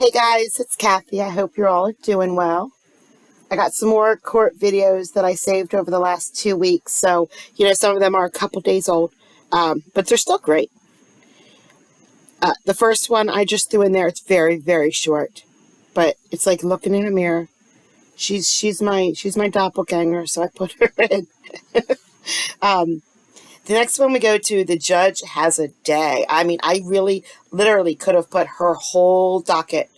Hey guys, it's Kathy. I hope you're all doing well. I got some more court videos that I saved over the last 2 weeks. So, some of them are a couple days old, but they're still great. The first one I just threw in there, it's very, very short, but it's like looking in a mirror. She's my doppelganger, so I put her in. Um, the next one we go to, the judge has a day. I mean, I really, literally could have put her whole docket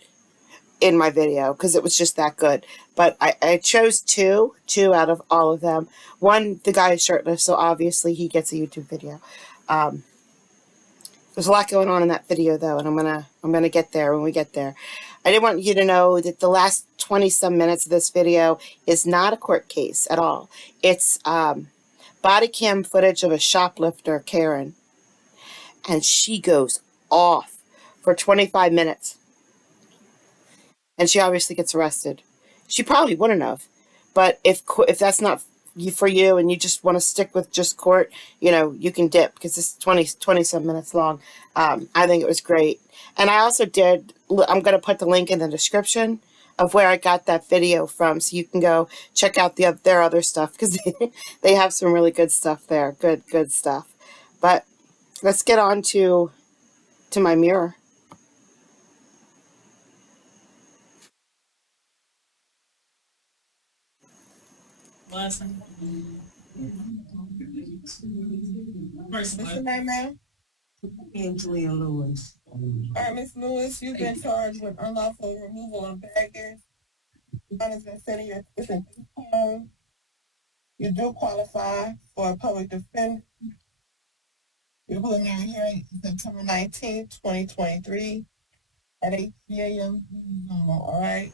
in my video because it was just that good. But I chose two out of all of them. One, the guy is shirtless, so obviously he gets a YouTube video. Um, there's a lot going on in that video though, and I'm gonna get there when we get there. I did want you to know that the last 20 some minutes of this video is not a court case at all. It's body cam footage of a shoplifter, Karen, and she goes off for 25 minutes. And she obviously gets arrested. She probably wouldn't have, but if that's not for you and you just want to stick with just court, you can dip because it's 20 some minutes long. I think it was great, and I also did. I'm going to put the link in the description of where I got that video from, so you can go check out their other stuff because they have some really good stuff there. Good stuff. But let's get on to my mirror. What's your name, ma'am? Angelia Lewis. All right, Miss Lewis, you've been charged with unlawful removal of baggage. One has been sitting your home. You do qualify for a public defender. Your preliminary hearing is September 19th, 2023 at 8 p.m. All right.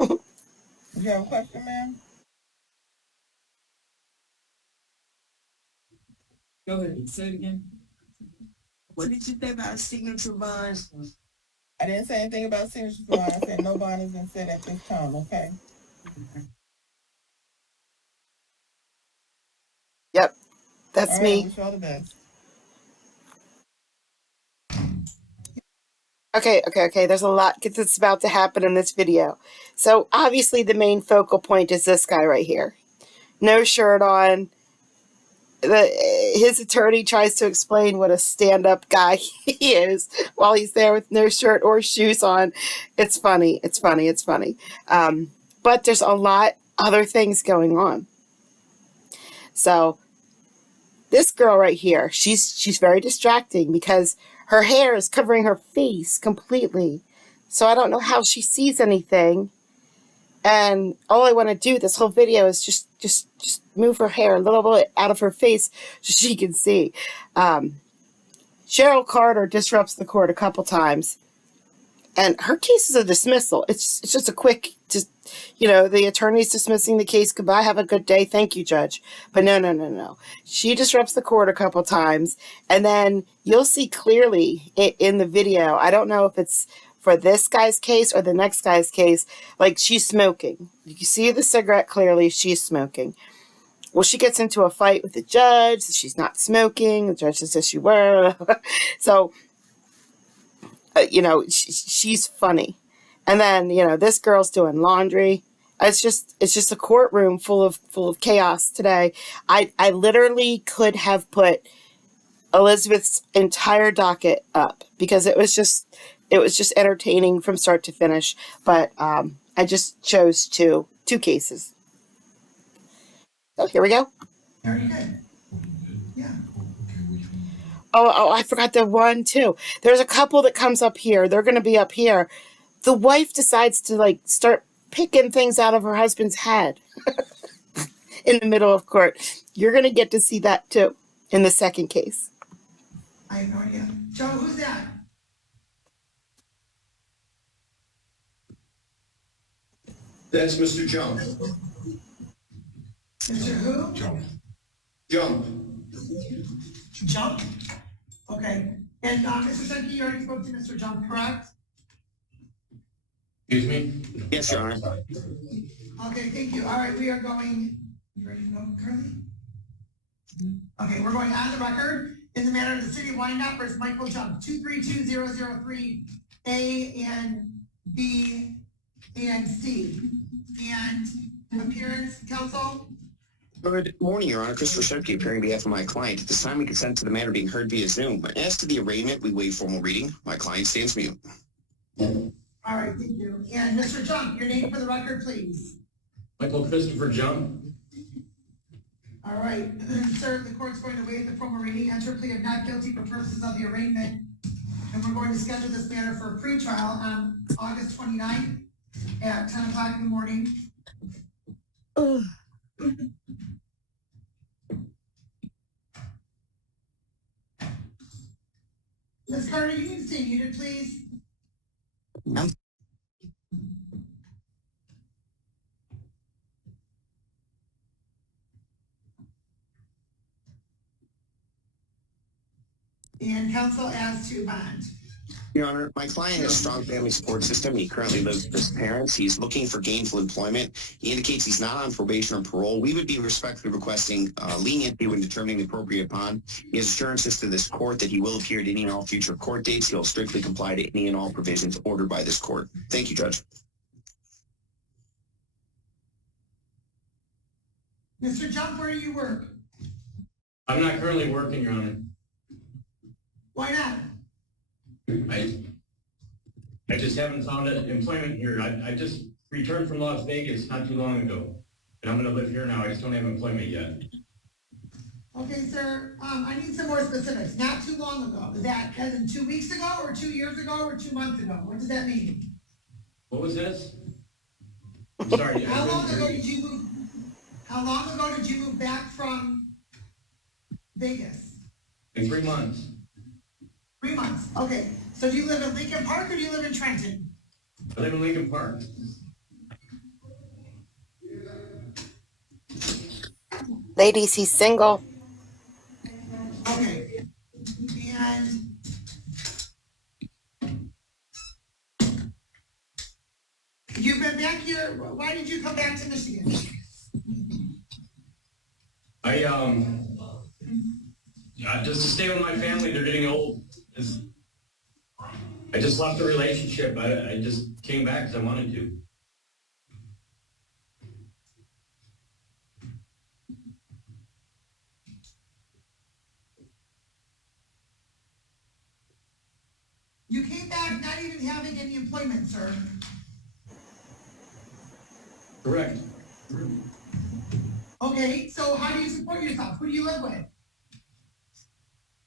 Do you have a question, ma'am? Go ahead, say it again. What did you say about signature bonds? I didn't say anything about signature bond. I said no bond has been set at this time, okay? Yep, that's All right, me. wish you all the best. Okay. There's a lot that's about to happen in this video. So obviously the main focal point is this guy right here. No shirt on. His attorney tries to explain what a stand-up guy he is while he's there with no shirt or shoes on. It's funny. But there's a lot other things going on. So this girl right here, she's very distracting because her hair is covering her face completely. So I don't know how she sees anything. And all I want to do this whole video is just move her hair a little bit out of her face so she can see. Cheryl Carter disrupts the court a couple times. And her case is a dismissal. It's just a quick, the attorney's dismissing the case. Goodbye, have a good day. Thank you, Judge. But no. She disrupts the court a couple times. And then you'll see clearly in the video, I don't know if it's for this guy's case or the next guy's case, like she's smoking. You can see the cigarette clearly, she's smoking. Well, she gets into a fight with the judge. She's not smoking. The judge says she were. So, she's funny. And then, this girl's doing laundry. It's just a courtroom full of chaos today. I literally could have put Elizabeth's entire docket up because it was just entertaining from start to finish. But I just chose two cases. So here we go. Very good. Yeah. Oh, I forgot the one too. There's a couple that comes up here. They're going to be up here. The wife decides to start picking things out of her husband's head in the middle of court. You're going to get to see that too in the second case. I have no idea. Joe, who's that? That's Mr. Jump. Mr. Who? Jump. Jump? Okay. And Mr. Senke, you already spoke to Mr. Jump, correct? Excuse me? Yes, Your Honor. Okay, thank you. All right, we are going. You ready to go, Curly? Okay, we're going on the record. in the matter of the city of Wyandotte versus Michael Jump, 232003 A and B and C. And appearance, counsel? Good morning, Your Honor. Christopher Shepke appearing on behalf of my client. At this time, we consent to the matter being heard via Zoom. As to the arraignment, we waive formal reading. My client stands mute. All right, thank you. And Mr. Jump, your name for the record, please. Michael Christopher Jump. All right, sir, the court's going to waive the formal reading, enter plea of not guilty for purposes of the arraignment. And we're going to schedule this matter for a pretrial on August 29th at 10 o'clock in the morning. Ms. Carter, you need to stay muted, please. And counsel as to bond. Your Honor, my client has a strong family support system. He currently lives with his parents. He's looking for gainful employment. He indicates he's not on probation or parole. We would be respectfully requesting leniency when determining the appropriate bond. He has assurances to this court that he will appear at any and all future court dates. He'll strictly comply to any and all provisions ordered by this court. Thank you, Judge. Mr. Jump, where do you work? I'm not currently working, Your Honor. Why not? I just haven't found employment here. I just returned from Las Vegas not too long ago, and I'm going to live here now. I just don't have employment yet. Okay, sir, I need some more specifics. Not too long ago. Is that as in 2 weeks ago, or 2 years ago, or 2 months ago? What does that mean? What was this? I'm sorry. How long ago did you move? How long ago did you move back from Vegas? In 3 months. 3 months. Okay. So do you live in Lincoln Park or do you live in Trenton? I live in Lincoln Park. Ladies, he's single. Okay. And you've been back here. Why did you come back to Michigan? Just to stay with my family. They're getting old. I just left the relationship. I just came back because I wanted to. You came back not even having any employment, sir. Correct. Okay, so how do you support yourself? Who do you live with?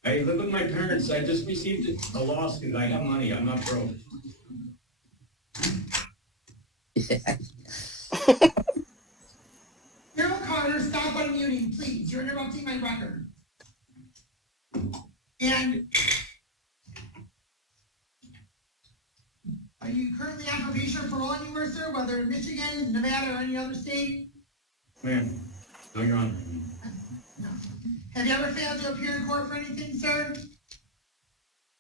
I live with my parents. I just received a lawsuit. I have money. I'm not broke. Carol Carter, stop unmuting, please. You're interrupting my record. And are you currently on probation or parole anywhere, sir? Whether in Michigan, Nevada, or any other state? Ma'am. No, Your Honor. No. Have you ever failed to appear in court for anything, sir?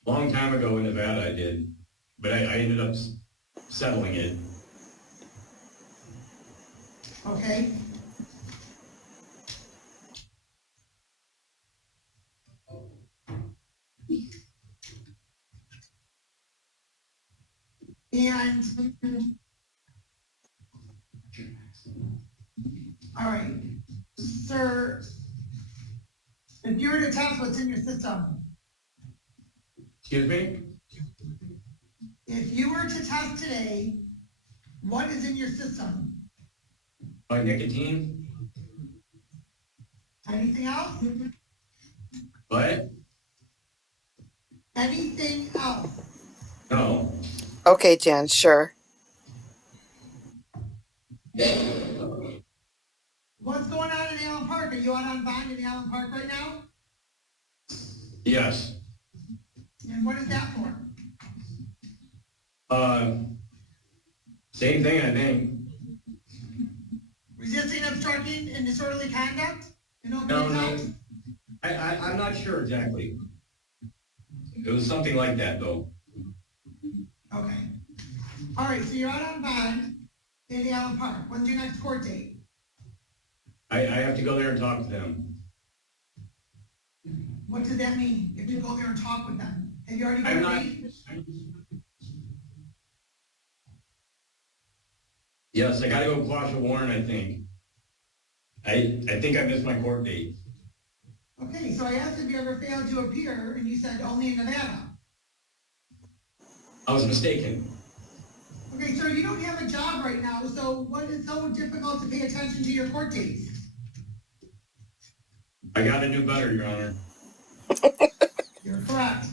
Long time ago in Nevada, I did, but I ended up settling it. Okay. And, all right, sir, if you were to test what's in your system, Excuse me? if you were to test today, what is in your system? Nicotine? Anything else? What? Anything else? No. Okay, Jan, sure. What's going on in Allen Park? Are you out on bond in Allen Park right now? Yes. And what is that for? Same thing, I think. Resisting, obstructing, and disorderly conduct? In open No, conduct? I'm not sure exactly. It was something like that, though. Okay. All right, so you're out on bond in Allen Park. When's your next court date? I have to go there and talk to them. What does that mean? You have to go there and talk with them. Have you already I'm got a not. date? Yes, I gotta go quash a warrant, I think. I think I missed my court date. Okay, so I asked if you ever failed to appear, and you said only in Nevada. I was mistaken. Okay, sir, you don't have a job right now, so what is so difficult to pay attention to your court dates? I gotta do better, Your Honor. You're correct.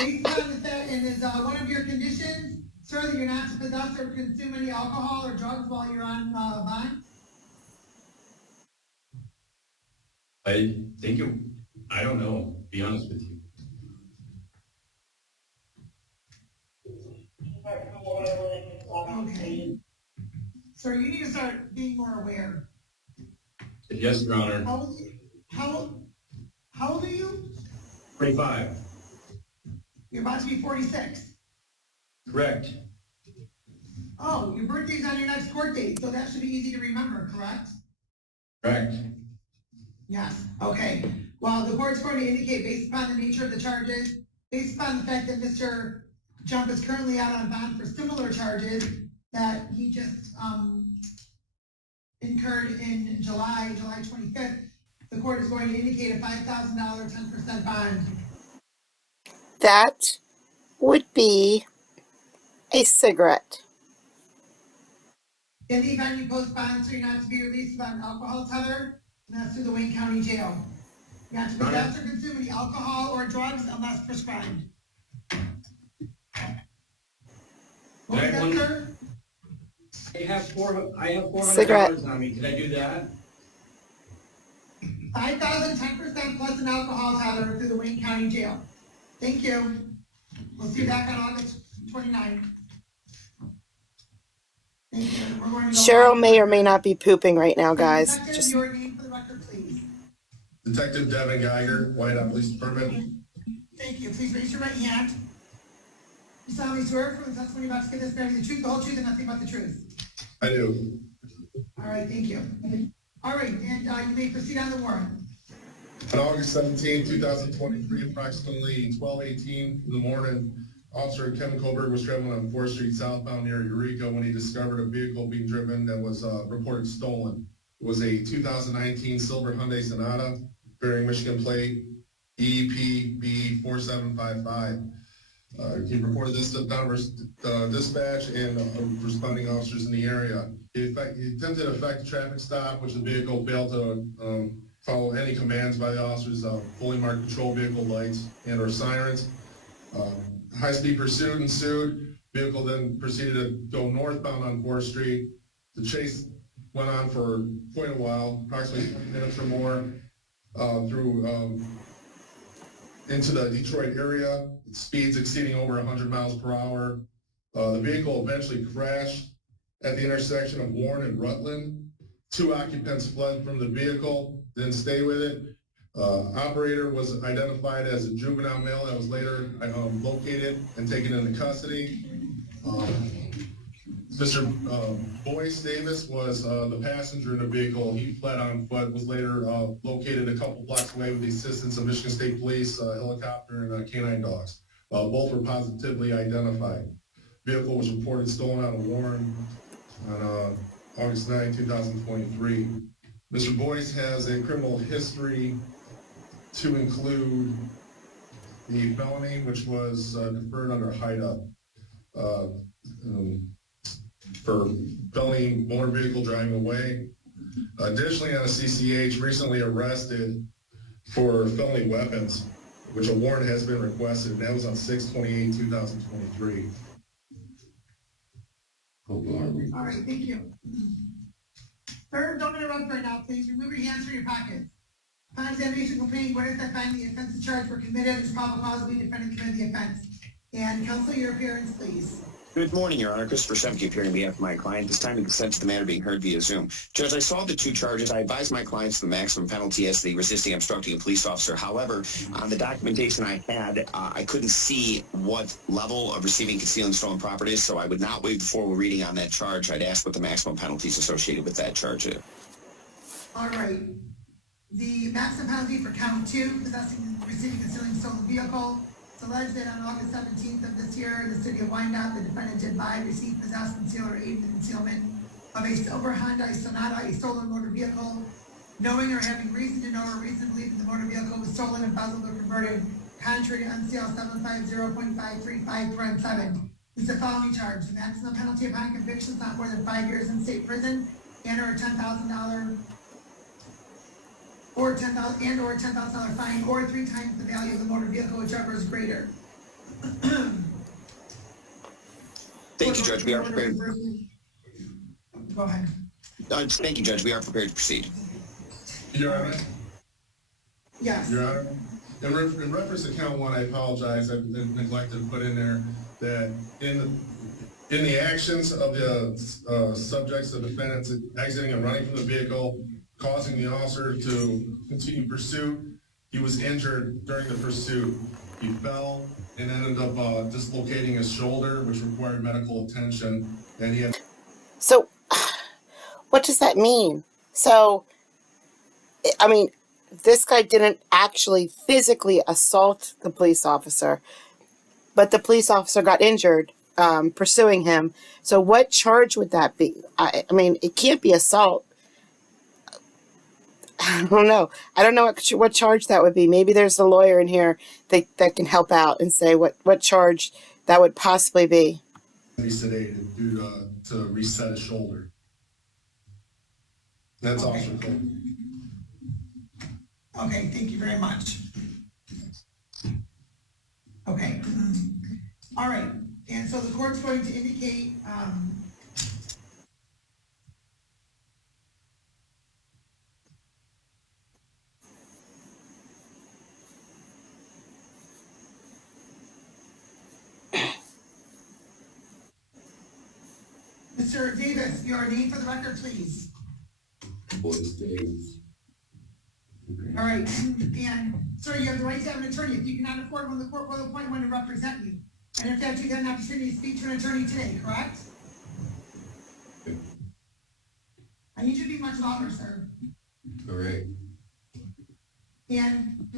Based on the fact, and is one of your conditions, sir, that you're not to possess or consume any alcohol or drugs while you're on bond? I don't know, to be honest with you. Okay. Sir, you need to start being more aware. Yes, Your Honor. How old are you? 25. You're about to be 46. Correct. Oh, your birthday's on your next court date, so that should be easy to remember, correct? Correct. Yes, okay. Well, the court's going to indicate, based upon the nature of the charges, based upon the fact that Mr. Jump is currently out on bond for similar charges that he just incurred in July 25th, the court is going to indicate a $5,000 10% bond. That would be a cigarette. In the event you post bond, so you're not to be released on alcohol tether, and that's through the Wayne County Jail. You have to possess or consume any alcohol or drugs unless prescribed. What was that, sir? I have $400 Cigarette. on me. Can I do that? 5,000, 10% plus an alcohol tether through the Wayne County Jail. Thank you. We'll see you back on August 29th. Thank you. We're going to go Cheryl on. may or may not be pooping right now, guys. Detective, Just your name for the record, please. Detective Devin Geiger, Whiteout Police Department. Thank you. Please raise your right hand. You solemnly swear from the testimony about to give this bearing the truth, the whole truth, and nothing but the truth. I do. All right, thank you. All right, and you may proceed on the warrant. On August 17, 2023, approximately 12:18 in the morning, Officer Kevin Colbert was traveling on 4th Street southbound near Eureka when he discovered a vehicle being driven that was reported stolen. It was a 2019 silver Hyundai Sonata bearing Michigan plate EPB 4755. He reported this to dispatch and responding officers in the area. He attempted to effect a traffic stop, which the vehicle failed to follow any commands by the officers, fully marked patrol vehicle lights and or sirens. High-speed pursuit ensued. Vehicle then proceeded to go northbound on 4th Street. The chase went on for quite a while, approximately 20 minutes or more, into the Detroit area. Speeds exceeding over 100 miles per hour. The vehicle eventually crashed at the intersection of Warren and Rutland. 2 occupants fled from the vehicle, didn't stay with it. Operator was identified as a juvenile male that was later located and taken into custody. Mr. Boyce Davis was the passenger in the vehicle. He fled on foot, was later located a couple blocks away with the assistance of Michigan State Police, helicopter, and canine dogs. Both were positively identified. Vehicle was reported stolen out of Warren on August 9, 2023. Mr. Boyce has a criminal history to include the felony, which was deferred under HIDA for felony motor vehicle driving away. Additionally, on a CCH, recently arrested for felony weapons, which a warrant has been requested, and that was on 6/28/2023. All right, thank you. Sir, don't interrupt right now, please. Remove your hands from your pockets. Upon examination complaining, what is that finding the offensive charge were committed, there's probable cause of the defendant committed the offense. And counsel, your appearance, please. Good morning, Your Honor. Christopher Shemke appearing on behalf of my client. This time to consent to the matter being heard via Zoom. Judge, I saw the 2 charges. I advised my clients the maximum penalty as the resisting obstructing a police officer. However, on the documentation I had, I couldn't see what level of receiving concealing stolen property is, so I would not waive the formal reading on that charge. I'd ask what the maximum penalties associated with that charge is. All right. The maximum penalty for count 2, possessing, receiving, concealing stolen vehicle. It's alleged that on August 17th of this year, in the city of Wyandotte, the defendant did buy, receive, possess, conceal, or aid in the concealment of a silver Hyundai Sonata, a stolen motor vehicle, knowing or having reason to know or reason to believe that the motor vehicle was stolen, embezzled, or converted, contrary to NCL 750.535.7. It's a felony charge. The maximum penalty upon conviction is not more than 5 years in state prison and or a $10,000 or $10,000 fine, or 3 times the value of the motor vehicle, whichever is greater. Thank you, Judge. We are prepared. Go ahead. Thank you, Judge. We are prepared to proceed. Your Honor? Yes. Your Honor? In reference to count 1, I apologize. I've neglected to put in there that in the actions of the subjects, the defendants exiting and running from the vehicle, causing the officer to continue pursuit, he was injured during the pursuit. He fell and ended up dislocating his shoulder, which required medical attention, and he had... So, what does that mean? So, I mean, this guy didn't actually physically assault the police officer, but the police officer got injured pursuing him. So what charge would that be? I mean, it can't be assault. I don't know. I don't know what charge that would be. Maybe there's a lawyer in here that can help out and say what charge that would possibly be. Be sedated due to reset his shoulder. That's Okay. Officer Cole. Okay, thank you very much. Okay. All right, and so the court's going to indicate, Mr. Davis, your name for the record, please. Boys Davis. All right, and sir, you have the right to have an attorney. If you cannot afford one, the court will appoint one to represent you. And if that you get an opportunity to speak to an attorney today, correct? I need you to be much louder, sir. Correct. And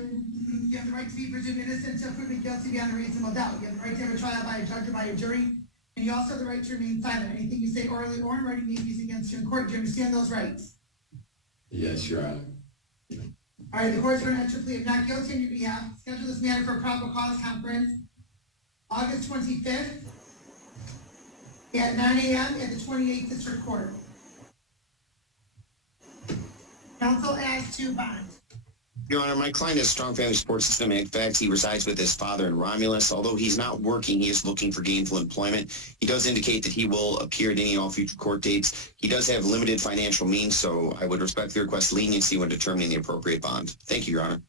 you have the right to be presumed innocent until proven guilty beyond a reasonable doubt. You have the right to have a trial by a judge or by a jury. And you also have the right to remain silent. Anything you say orally or in writing may be used against you in court. Do you understand those rights? Yes, Your Honor. All right, the court's going to enter a plea of not guilty on your behalf. Schedule this matter for a probable cause conference August 25th at 9 a.m. at the 28th District Court. Counsel as to bond. Your Honor, my client has a strong family support system. In fact, he resides with his father in Romulus. Although he's not working, he is looking for gainful employment. He does indicate that he will appear at any and all future court dates. He does have limited financial means, so I would respectfully request leniency when determining the appropriate bond. Thank you, Your Honor.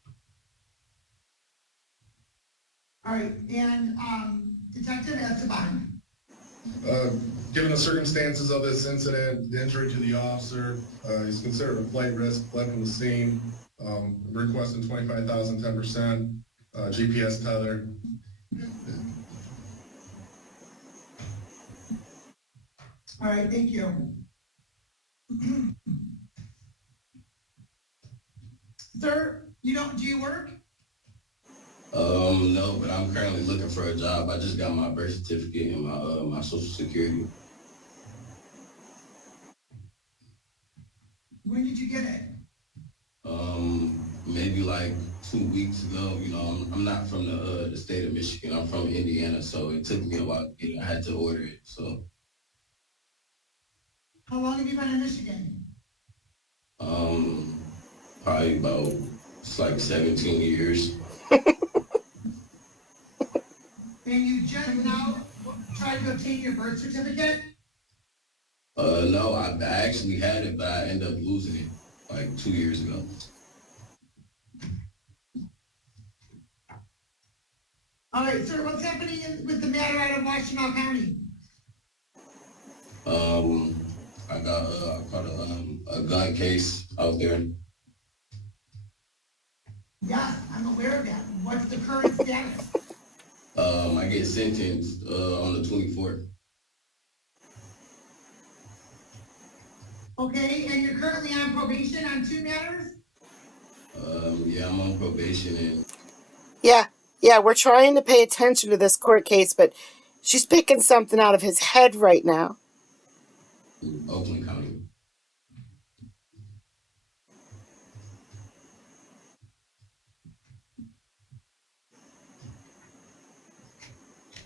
All right, and Detective as to bond. Given the circumstances of this incident, the injury to the officer, he's considered a flight risk, fled from the scene, requesting $25,000, 10%, GPS tether. All right, thank you. Sir, do you work? No, but I'm currently looking for a job. I just got my birth certificate and my social security. When did you get it? Maybe like 2 weeks ago. You know, I'm not from the state of Michigan. I'm from Indiana, so it took me a while to get it. I had to order it, so. How long have you been in Michigan? Probably about, it's like 17 years. And you just now tried to obtain your birth certificate? No, I actually had it, but I ended up losing it like 2 years ago. All right, sir, what's happening with the matter out of Washtenaw County? I caught a gun case out there. Yeah, I'm aware of that. What's the current status? I get sentenced on the 24th. Okay, and you're currently on probation on 2 matters? Yeah, I'm on probation and Yeah, we're trying to pay attention to this court case, but she's picking something out of his head right now. Oakland County.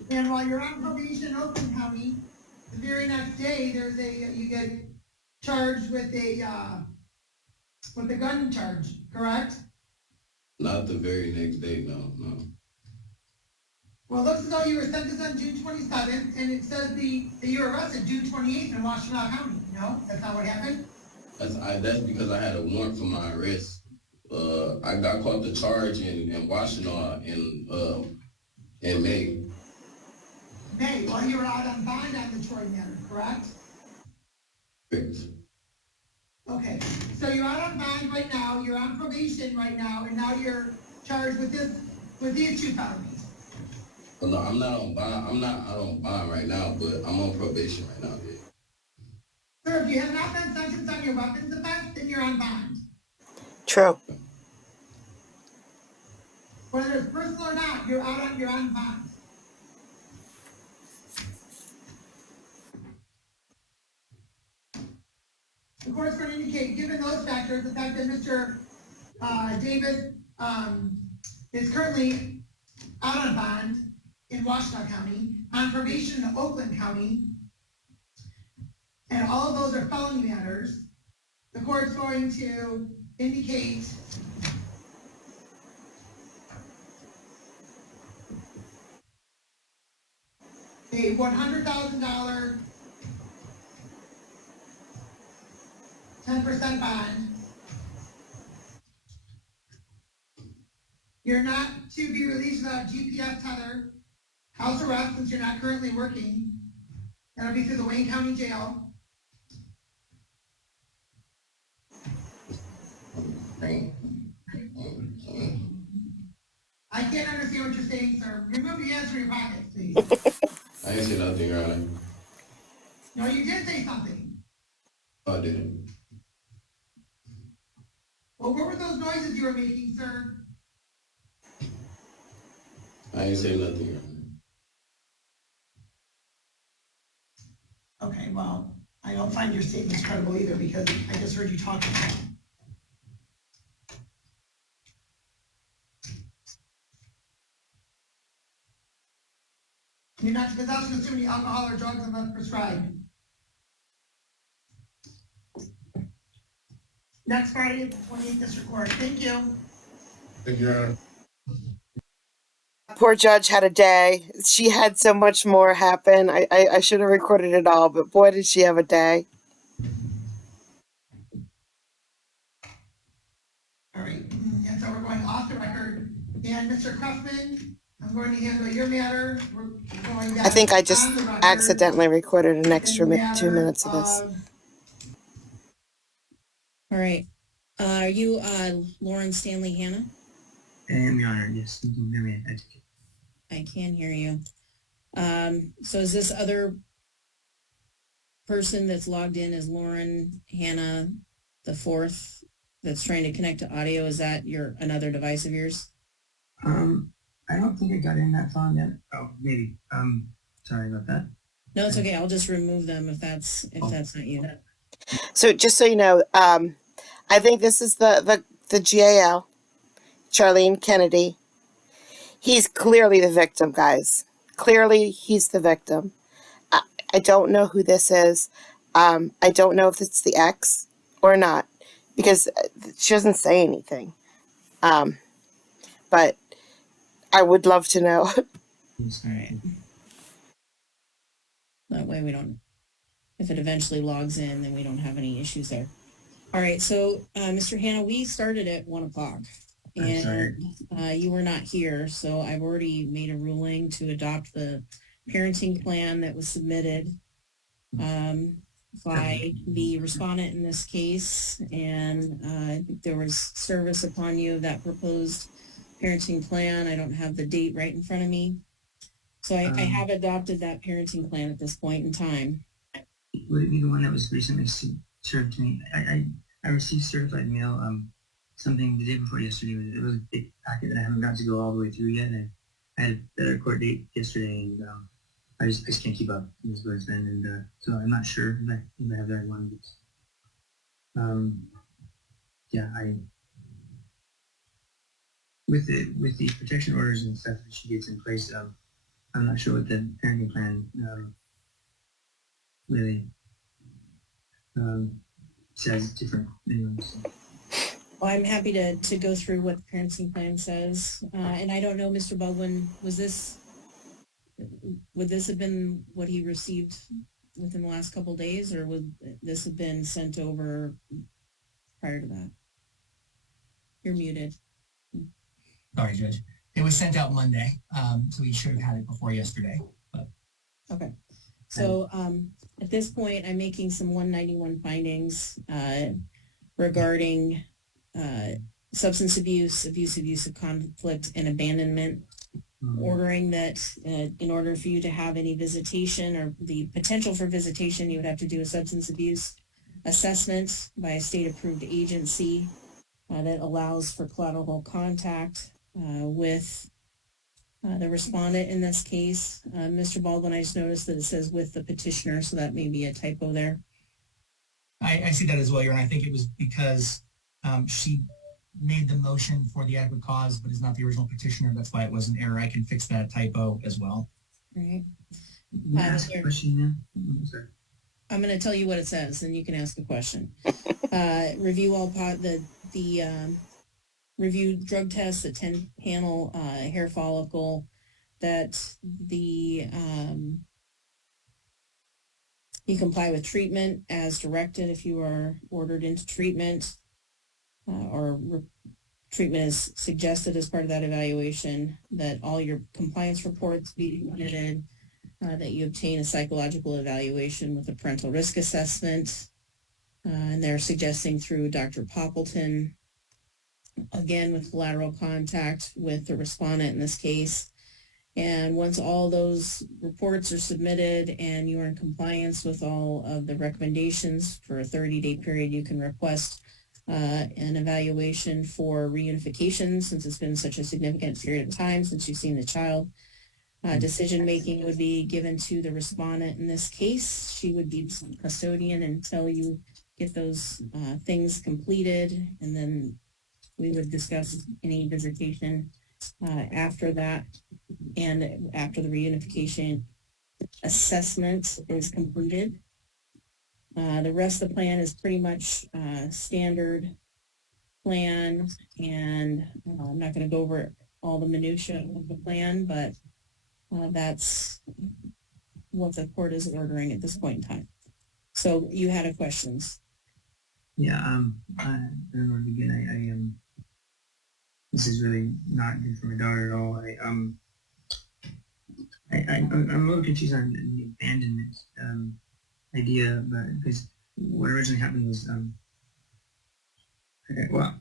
And while you're on probation in Oakland County, the very next day, you get charged with a gun charge, correct? Not the very next day, no. Well, it looks as though you were sentenced on June 27th, and it says that you were arrested June 28th in Washtenaw County. No, that's not what happened? That's because I had a warrant for my arrest. I got caught the charge in Washtenaw in May. May, while you were out on bond on the Troy matter, correct? Correct. Okay, so you're out on bond right now, you're on probation right now, and now you're charged with these two felonies. Well, no, I'm not on bond. I'm not out on bond right now, but I'm on probation right now. Yeah. Sir, if you have not been sentenced on your weapons offense, then you're on bond. True. Whether it's personal or not, you're on bond. The court's going to indicate, given those factors, the fact that Mr. Davis is currently out on bond in Washtenaw County, on probation in Oakland County, and all of those are felony matters, the court's going to indicate a $100,000 10% bond. You're not to be released without GPS tether, house arrest since you're not currently working. That'll be through the Wayne County Jail. I can't understand what you're saying, sir. Remove your hands from your pockets, please. I ain't say nothing, Your Honor. No, you did say something. I didn't. Well, what were those noises you were making, sir? I ain't say nothing, Your Honor. Okay, well, I don't find your statements credible either because I just heard you talking. You're not to possess or consume any alcohol or drugs unless prescribed. Next Friday at the 28th District Court. Thank you. Thank you, Your Honor. Poor judge had a day. She had so much more happen. I should have recorded it all, but boy, did she have a day. All right, and so we're going off the record. And Mr. Kressman, I'm going to handle your matter. We're going back I think I just on the record accidentally recorded an extra in the 2 matter minutes of this. All right. Are you Lauren Stanley Hanna? I am, Your Honor. Yes, you can hear me. I can hear you. So is this other person that's logged in as Lauren Hanna the fourth that's trying to connect to audio? Is that another device of yours? I don't think I got in that phone yet. Oh, maybe. Sorry about that. No, it's okay. I'll just remove them if that's not you. So just so you know, I think this is the GAL, Charlene Kennedy. He's clearly the victim, guys. Clearly, he's the victim. I don't know who this is. I don't know if it's the ex or not because she doesn't say anything. But I would love to know. All right. That way we don't, if it eventually logs in, then we don't have any issues there. All right. So, Mr. Hanna, we started at 1 o'clock. And you were not here, so I've already made a ruling to adopt the parenting plan that was submitted by the respondent in this case, and there was service upon you of that proposed parenting plan. I don't have the date right in front of me, so I have adopted that parenting plan at this point in time. Would it be the one that was recently served to me? I received certified mail something the day before yesterday. It was a big packet that I haven't got to go all the way through yet. And I had a court date yesterday, and I just can't keep up. Is what it's been, and so I'm not sure if I have the right one. But, yeah, with the protection orders and stuff that she gets in place, I'm not sure what the parenting plan really says different. Anyways. Well, I'm happy to go through what the parenting plan says. And I don't know, Mr. Baldwin, would this have been what he received within the last couple of days, or would this have been sent over prior to that? You're muted. Sorry, Judge. It was sent out Monday, so we should have had it before yesterday. But. Okay. So at this point, I'm making some 191 findings regarding substance abuse of conflict, and abandonment, ordering that in order for you to have any visitation or the potential for visitation, you would have to do a substance abuse assessment by a state-approved agency that allows for collateral contact with the respondent in this case. Mr. Baldwin, I just noticed that it says with the petitioner, so that may be a typo there. I see that as well, Your Honor. I think it was because she made the motion for the adequate cause, but is not the original petitioner. That's why it was an error. I can fix that typo as well. All right. Can I ask a question now? Sorry. I'm going to tell you what it says, and you can ask a question. Review all review drug tests, a 10-panel hair follicle, that you comply with treatment as directed if you are ordered into treatment, or treatment is suggested as part of that evaluation, that all your compliance reports be submitted, that you obtain a psychological evaluation with a parental risk assessment, and they're suggesting through Dr. Poppleton, again with collateral contact with the respondent in this case. And once all those reports are submitted and you are in compliance with all of the recommendations, for a 30-day period, you can request an evaluation for reunification, since it's been such a significant period of time since you've seen the child. Decision-making would be given to the respondent in this case. She would be the custodian until you get those things completed, and then we would discuss any visitation after that, and after the reunification assessment is completed. The rest of the plan is pretty much standard plan, and I'm not going to go over all the minutia of the plan, but that's what the court is ordering at this point in time. So you had a questions. Yeah, I don't know where to begin. This is really not good for my daughter at all. I'm a little confused on the abandonment idea, but because what originally happened was, well,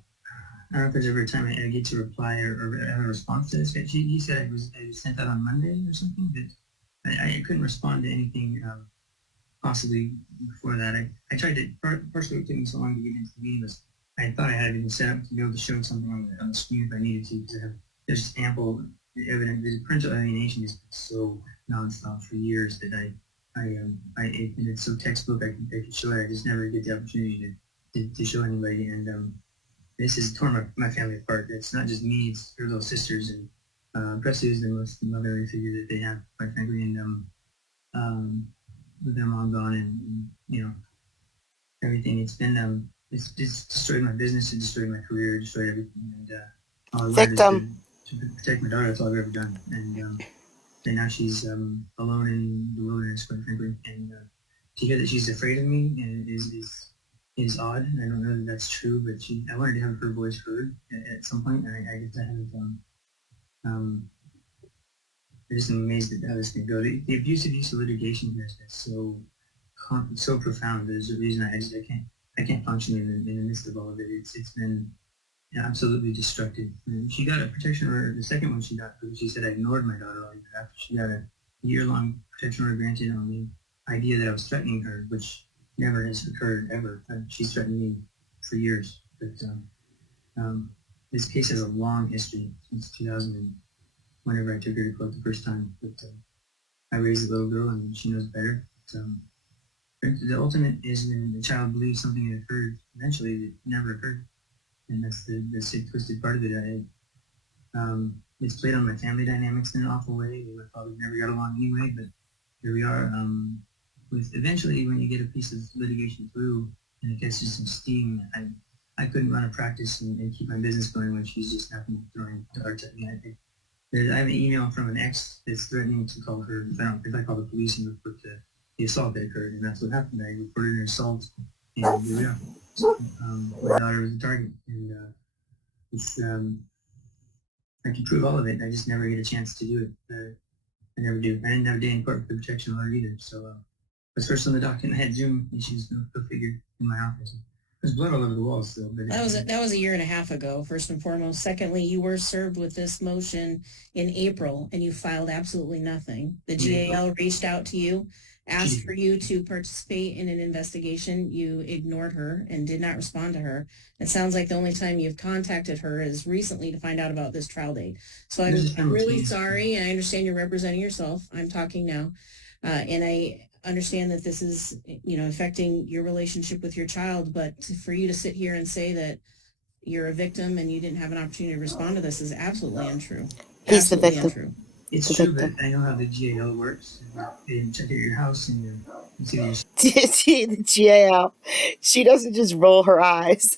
I don't know if there's ever a time I get to reply or have a response to this. He said I was sent out on Monday or something, but I couldn't respond to anything possibly before that. I tried to, partially what took me so long to get into the meeting was I thought I had everything set up to be able to show something on the screen if I needed to, because there's ample evidence. The parental alienation has been so nonstop for years that it's so textbook. I could show it. I just never get the opportunity to show anybody. And this has torn my family apart. It's not just me; it's her little sisters, and Presley is the most motherly figure that they have, quite frankly. And with their mom gone, and you know, everything. It's been it's destroyed my business, it destroyed my career, it destroyed everything. And all I wanted is to protect my daughter. That's all I've ever done. And now she's alone in the wilderness, quite frankly. And to hear that she's afraid of me is odd. I don't know that that's true, but I wanted to have her voice heard at some point. And I guess I haven't. I'm just amazed at how this can go. The abusive use of litigation here is so profound. There's a reason I can't function in the midst of all of it. It's been absolutely destructive. And she got a protection order. The second one she got because she said I ignored my daughter all year after. She got a year-long protection order granted on the idea that I was threatening her, which never has occurred ever. She's threatened me for years. But This case has a long history since 2000, whenever I took her to court the first time. But I raised a little girl, and she knows better. The ultimate is when the child believes something had occurred. Eventually, it never occurred, and that's the sick, twisted part of it. It's played on my family dynamics in an awful way. My father never got along anyway, but here we are. With eventually, when you get a piece of litigation through and it gets you some steam, I couldn't run a practice and keep my business going when she's just happened throwing darts at me. I have an email from an ex that's threatening to call her. If I call the police and report the assault that occurred, and that's what happened. I reported an assault, and here we are. My daughter was a target, and it's I can prove all of it. I just never get a chance to do it. I never do. I didn't have a day in court for the protection order either. So I was first on the docket, and I had Zoom issues. Go figure in my office. There's blood all over the walls still. But that was a year and a half ago, first and foremost. Secondly, you were served with this motion in April, and you filed absolutely nothing. The GAL reached out to you, asked for you to participate in an investigation. You ignored her and did not respond to her. It sounds like the only time you've contacted her is recently to find out about this trial date. So I'm really sorry, and I understand you're representing yourself. I'm talking now, and I understand that this is, affecting your relationship with your child, but for you to sit here and say that you're a victim and you didn't have an opportunity to respond to this is absolutely untrue. He's the victim. Untrue. It's true, but I know how the GAL works. They check out your house and you see The GAL, she doesn't just roll her eyes.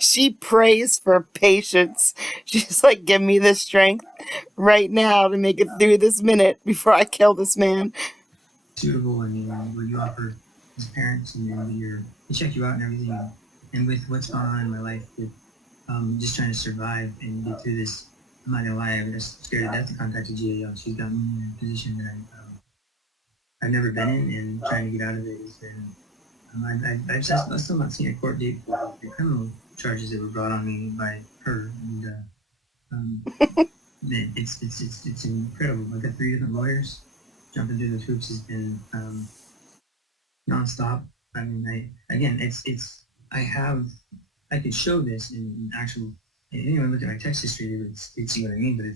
She prays for patience. She's like, give me the strength right now to make it through this minute before I kill this man. Suitable, and what you offer as parents, and they check you out and everything. And with what's going on in my life, with just trying to survive and get through this, I'm not gonna lie, I'm just scared to death to contact the GAL. She's got me in a position that I've never been in, and trying to get out of it has been. I've still not seen a court date for the criminal charges that were brought on me by her, and it's incredible. I've got 3 different lawyers. Jumping through those hoops has been nonstop. I mean, I could show this in actual. Anyone look at my text history, they'd see what I mean. But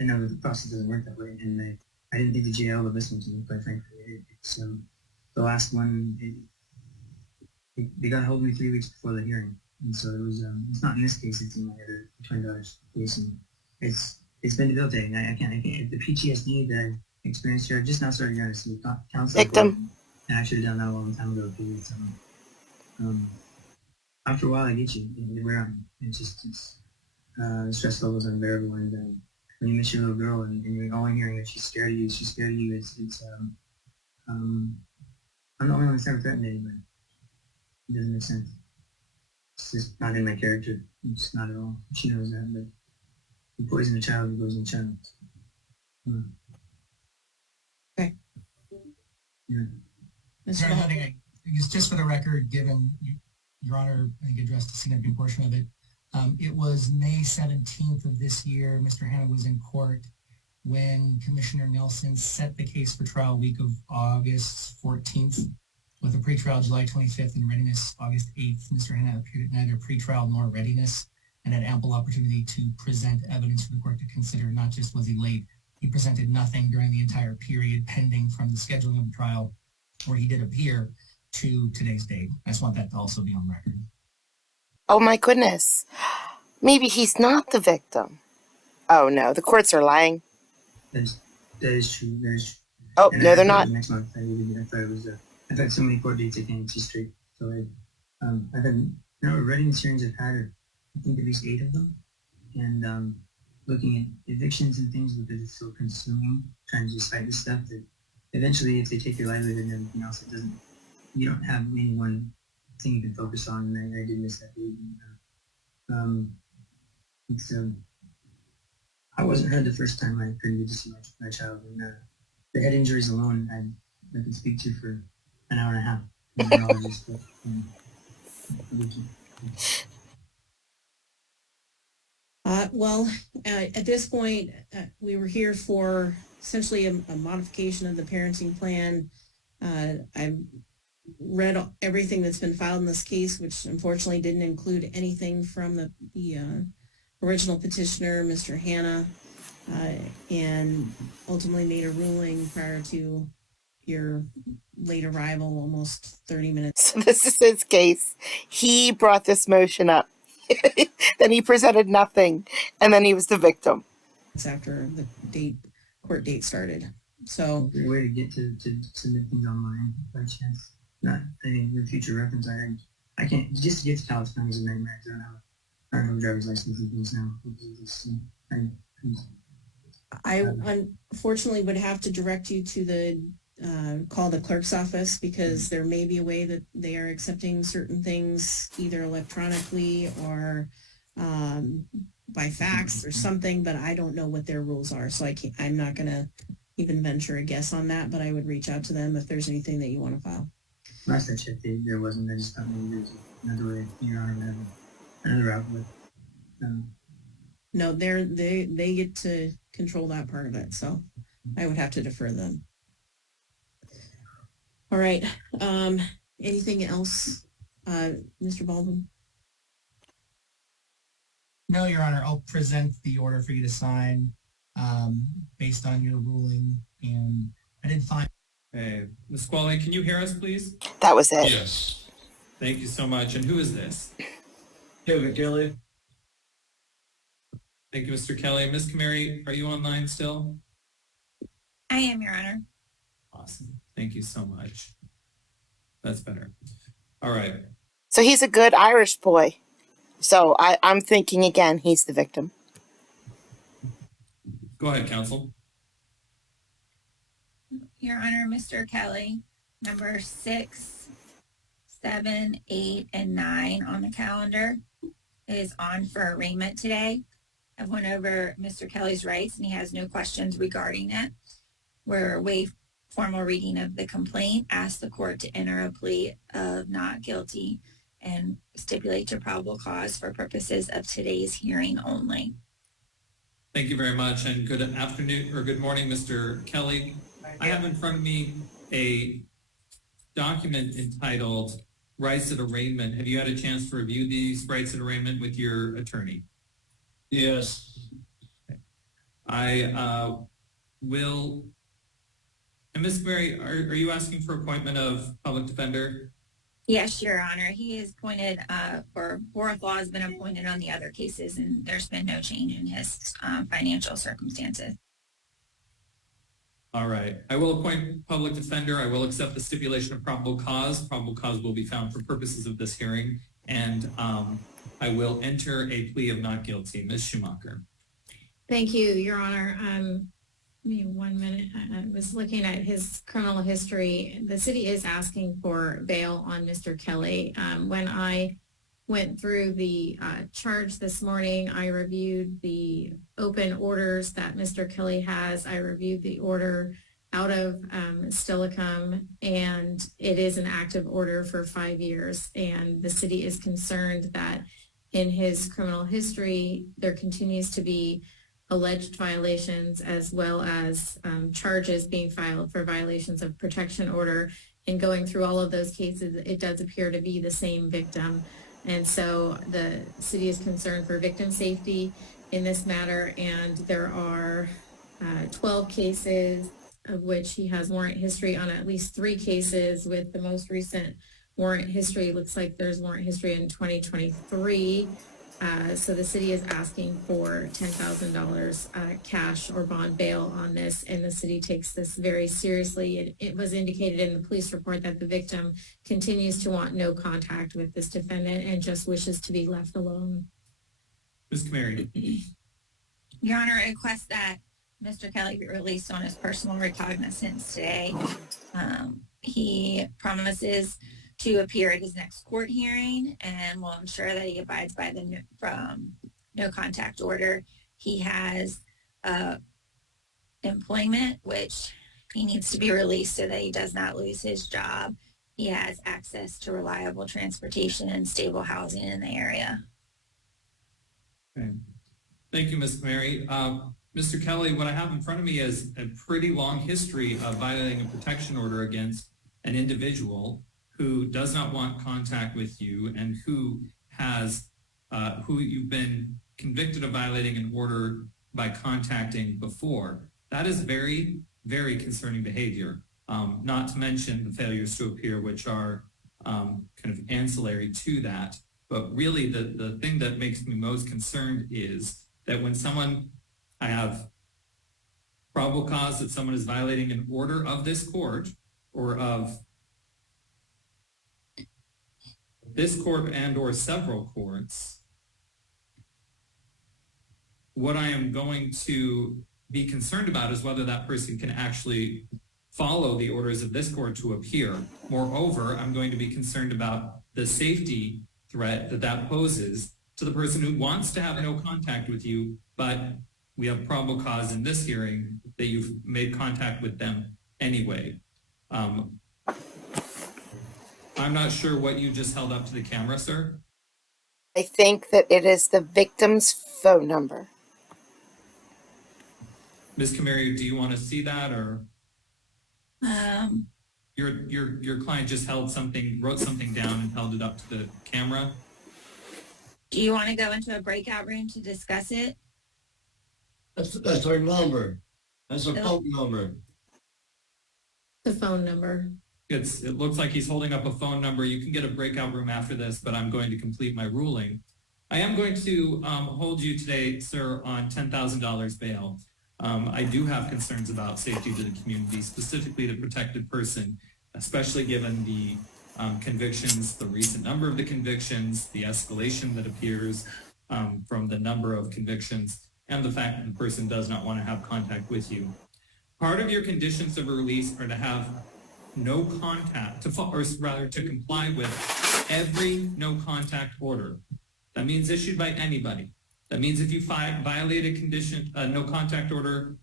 I know that the process doesn't work that way, and I didn't think the jail would listen to me. Quite frankly, it's the last one. They got a hold of me 3 weeks before the hearing, and so it was. It's not in this case; it's in my other twin daughter's case, and it's been debilitating. I can't. The PTSD that I experienced here. I just now started going to see a counselor. Victim. And I should have done that a long time ago. Because after a while, I get you. You wear on. The stress level is unbearable, and when you miss your little girl, and you're only hearing that she's scared of you. I'm the only one that's ever threatened anybody. It doesn't make sense. It's just not in my character. It's not at all. She knows that, but you poison a child, you poison a child. Okay. Yeah. I guess just for the record, given Your Honor, I think addressed a significant portion of it. It was May 17th of this year. Mr. Hanna was in court when Commissioner Nelson set the case for trial week of August 14th with a pretrial July 25th and readiness August 8th. Mr. Hanna appeared at neither pretrial nor readiness and had ample opportunity to present evidence for the court to consider. Not just was he late, he presented nothing during the entire period pending from the scheduling of the trial where he did appear to today's date. I just want that to also be on record. Oh my goodness. Maybe he's not the victim. Oh no, the courts are lying. That is true. Oh, no, they're not. Next month, I've had so many court dates I can't see straight. So I've had readiness hearings. I've had, I think, at least 8 of them, and looking at evictions and things because it's so consuming. Trying to just fight this stuff that eventually, if they take your livelihood and everything else, you don't have any one thing you can focus on. And I did miss that date. I wasn't heard the first time I couldn't get to see my child, and the head injuries alone I could speak to for an hour and a half. At this point, we were here for essentially a modification of the parenting plan. I'm read everything that's been filed in this case, which unfortunately didn't include anything from the original petitioner, Mr. Hanna, and ultimately made a ruling prior to your late arrival, almost 30 minutes. So this is his case. He brought this motion up. Then he presented nothing, and then he was the victim. After the court date started. So a way to get to submit things online by chance. Not any for future reference. I can't just to get to California is a nightmare. I don't have a driver's license and things now. I unfortunately would have to direct you to the call the clerk's office, because there may be a way that they are accepting certain things either electronically or by fax or something, but I don't know what their rules are, so I'm not going to even venture a guess on that, but I would reach out to them if there's anything that you want to file. Last I checked, there wasn't. I just thought maybe there's another way, Your Honor, another outlet. No, they get to control that part of it, so I would have to defer them. All right. Anything else, Mr. Baldwin? No, Your Honor. I'll present the order for you to sign based on your ruling, and I didn't find. Hey, Ms. Squally, can you hear us, please? That was it. Yes. Thank you so much. And who is this? Kevin Kelly. Thank you, Mr. Kelly. Ms. Kamari, are you online still? I am, Your Honor. Awesome. Thank you so much. That's better. All right. So he's a good Irish boy. So I'm thinking again, he's the victim. Go ahead, counsel. Your Honor, Mr. Kelly, number 6, 7, 8, and 9 on the calendar is on for arraignment today. I've went over Mr. Kelly's rights and he has no questions regarding it. We're waive formal reading of the complaint, ask the court to enter a plea of not guilty and stipulate to probable cause for purposes of today's hearing only. Thank you very much, and good afternoon or good morning, Mr. Kelly. I have in front of me a document entitled Rights at Arraignment. Have you had a chance to review these rights at arraignment with your attorney? Yes. I will. And Ms. Mary, are you asking for appointment of public defender? Yes, Your Honor. He is appointed, or Law has been appointed on the other cases, and there's been no change in his financial circumstances. All right. I will appoint public defender. I will accept the stipulation of probable cause. Probable cause will be found for purposes of this hearing. And I will enter a plea of not guilty. Ms. Schumacher. Thank you, Your Honor. Give me 1 minute. I was looking at his criminal history. The city is asking for bail on Mr. Kelly. When I went through the charge this morning, I reviewed the open orders that Mr. Kelly has. I reviewed the order out of Stillicum, and it is an active order for 5 years. And the city is concerned that in his criminal history, there continues to be alleged violations as well as charges being filed for violations of protection order. And going through all of those cases, it does appear to be the same victim. And so the city is concerned for victim safety in this matter. And there are 12 cases of which he has warrant history on at least 3 cases, with the most recent warrant history. Looks like there's warrant history in 2023. So the city is asking for $10,000 cash or bond bail on this, and the city takes this very seriously. It was indicated in the police report that the victim continues to want no contact with this defendant and just wishes to be left alone. Ms. Kamari. Your Honor, I request that Mr. Kelly be released on his personal recognizance today. He promises to appear at his next court hearing and will ensure that he abides by the no contact order. He has employment, which he needs to be released so that he does not lose his job. He has access to reliable transportation and stable housing in the area. Okay. Thank you, Ms. Mary. Mr. Kelly, what I have in front of me is a pretty long history of violating a protection order against an individual who does not want contact with you and who has, who you've been convicted of violating an order by contacting before. That is very, very concerning behavior. Not to mention the failures to appear, which are kind of ancillary to that. But really the thing that makes me most concerned is that when I have probable cause that someone is violating an order of this court or of this court and or several courts, what I am going to be concerned about is whether that person can actually follow the orders of this court to appear. Moreover, I'm going to be concerned about the safety threat that poses to the person who wants to have no contact with you, but we have probable cause in this hearing that you've made contact with them anyway. I'm not sure what you just held up to the camera, sir. I think that it is the victim's phone number. Ms. Camaro, do you want to see that, or your client just wrote something down and held it up to the camera? Do you want to go into a breakout room to discuss it? That's our number. That's our phone number. The phone number. It looks like he's holding up a phone number. You can get a breakout room after this, but I'm going to complete my ruling. I am going to hold you today, sir, on $10,000 bail. I do have concerns about safety to the community, specifically the protected person, especially given the convictions, the recent number of the convictions, the escalation that appears from the number of convictions, and the fact that the person does not want to have contact with you. Part of your conditions of release are to have no contact, to comply with every no contact order. That means issued by anybody. That means if you violate a condition, a no contact order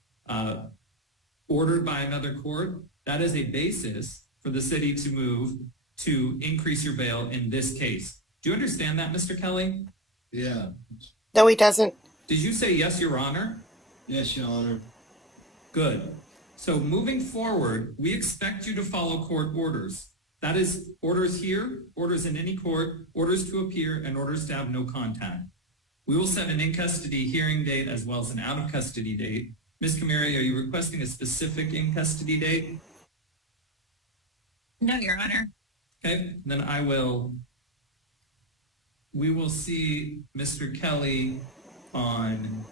ordered by another court, that is a basis for the city to move to increase your bail in this case. Do you understand that, Mr. Kelly? Yeah. No, he doesn't. Did you say yes, Your Honor? Yes, Your Honor. Good. So moving forward, we expect you to follow court orders. That is orders here, orders in any court, orders to appear, and orders to have no contact. We will set an in-custody hearing date as well as an out-of-custody date. Ms. Camari, are you requesting a specific in-custody date? No, Your Honor. Okay, then we will see Mr. Kelly on,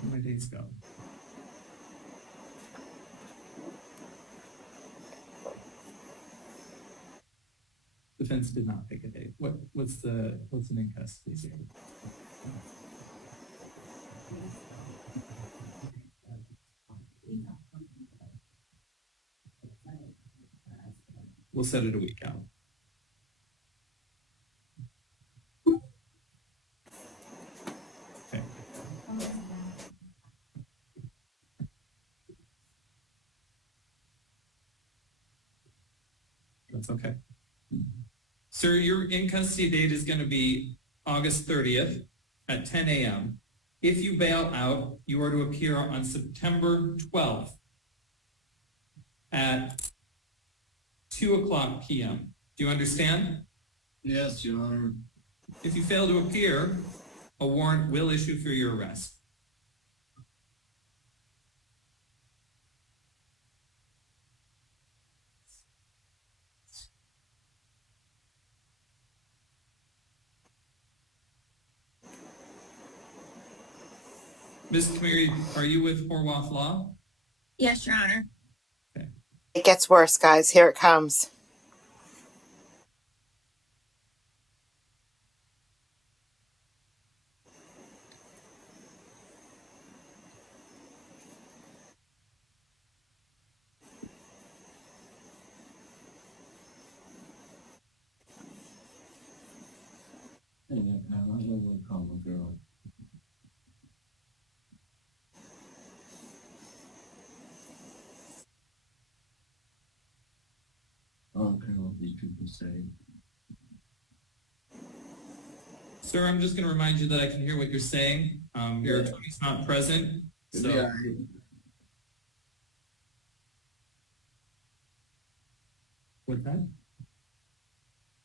where my dates go? Defense did not pick a date. What's an in-custody date? We'll set it a week out. Okay. That's okay. Sir, your in-custody date is going to be August 30th at 10 a.m. If you bail out, you are to appear on September 12th at 2:00 p.m. Do you understand? Yes, Your Honor. If you fail to appear, a warrant will issue for your arrest. Ms. Camiri, are you with Horwath Law? Yes, Your Honor. Okay. It gets worse, guys. Here it comes. I don't care what these people say. Sir, I'm just going to remind you that I can hear what you're saying. Your attorney's not present, so... Yeah. with that?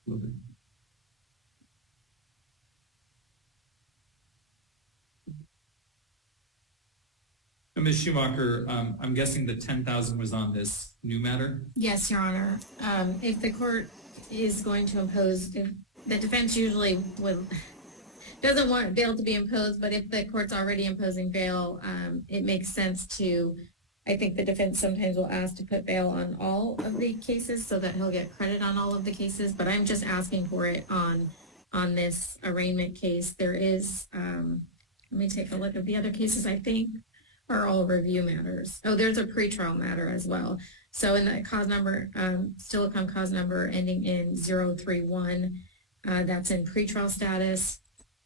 Will do. Ms. Schumacher, I'm guessing the 10,000 was on this new matter? Yes, Your Honor. If the court is going to impose, if the defense usually doesn't want bail to be imposed, but if the court's already imposing bail, it makes sense to, I think the defense sometimes will ask to put bail on all of the cases so that he'll get credit on all of the cases, but I'm just asking for it on this arraignment case. There is, let me take a look at the other cases, I think are all review matters. Oh, there's a pretrial matter as well. So in the cause number, Stilicon cause number ending in 031, that's in pretrial status.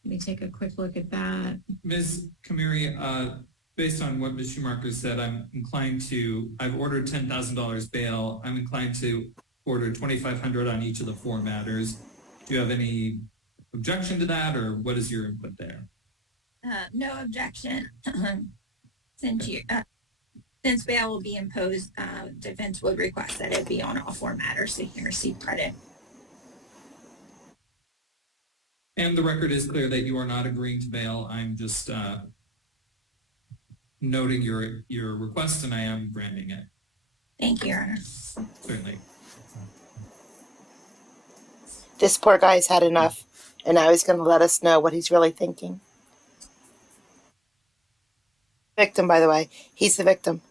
Let me take a quick look at that. Ms. Kamiri, based on what Ms. Schumacher said, I've ordered $10,000 bail. I'm inclined to order $2,500 on each of the 4 matters. Do you have any objection to that, or what is your input there? No objection. Since bail will be imposed, defense would request that it be on all 4 matters so you can receive credit. And the record is clear that you are not agreeing to bail. I'm just noting your request, and I am granting it. Thank you, Your Honor. Certainly. This poor guy's had enough, and now he's going to let us know what he's really thinking. Victim, by the way. He's the victim.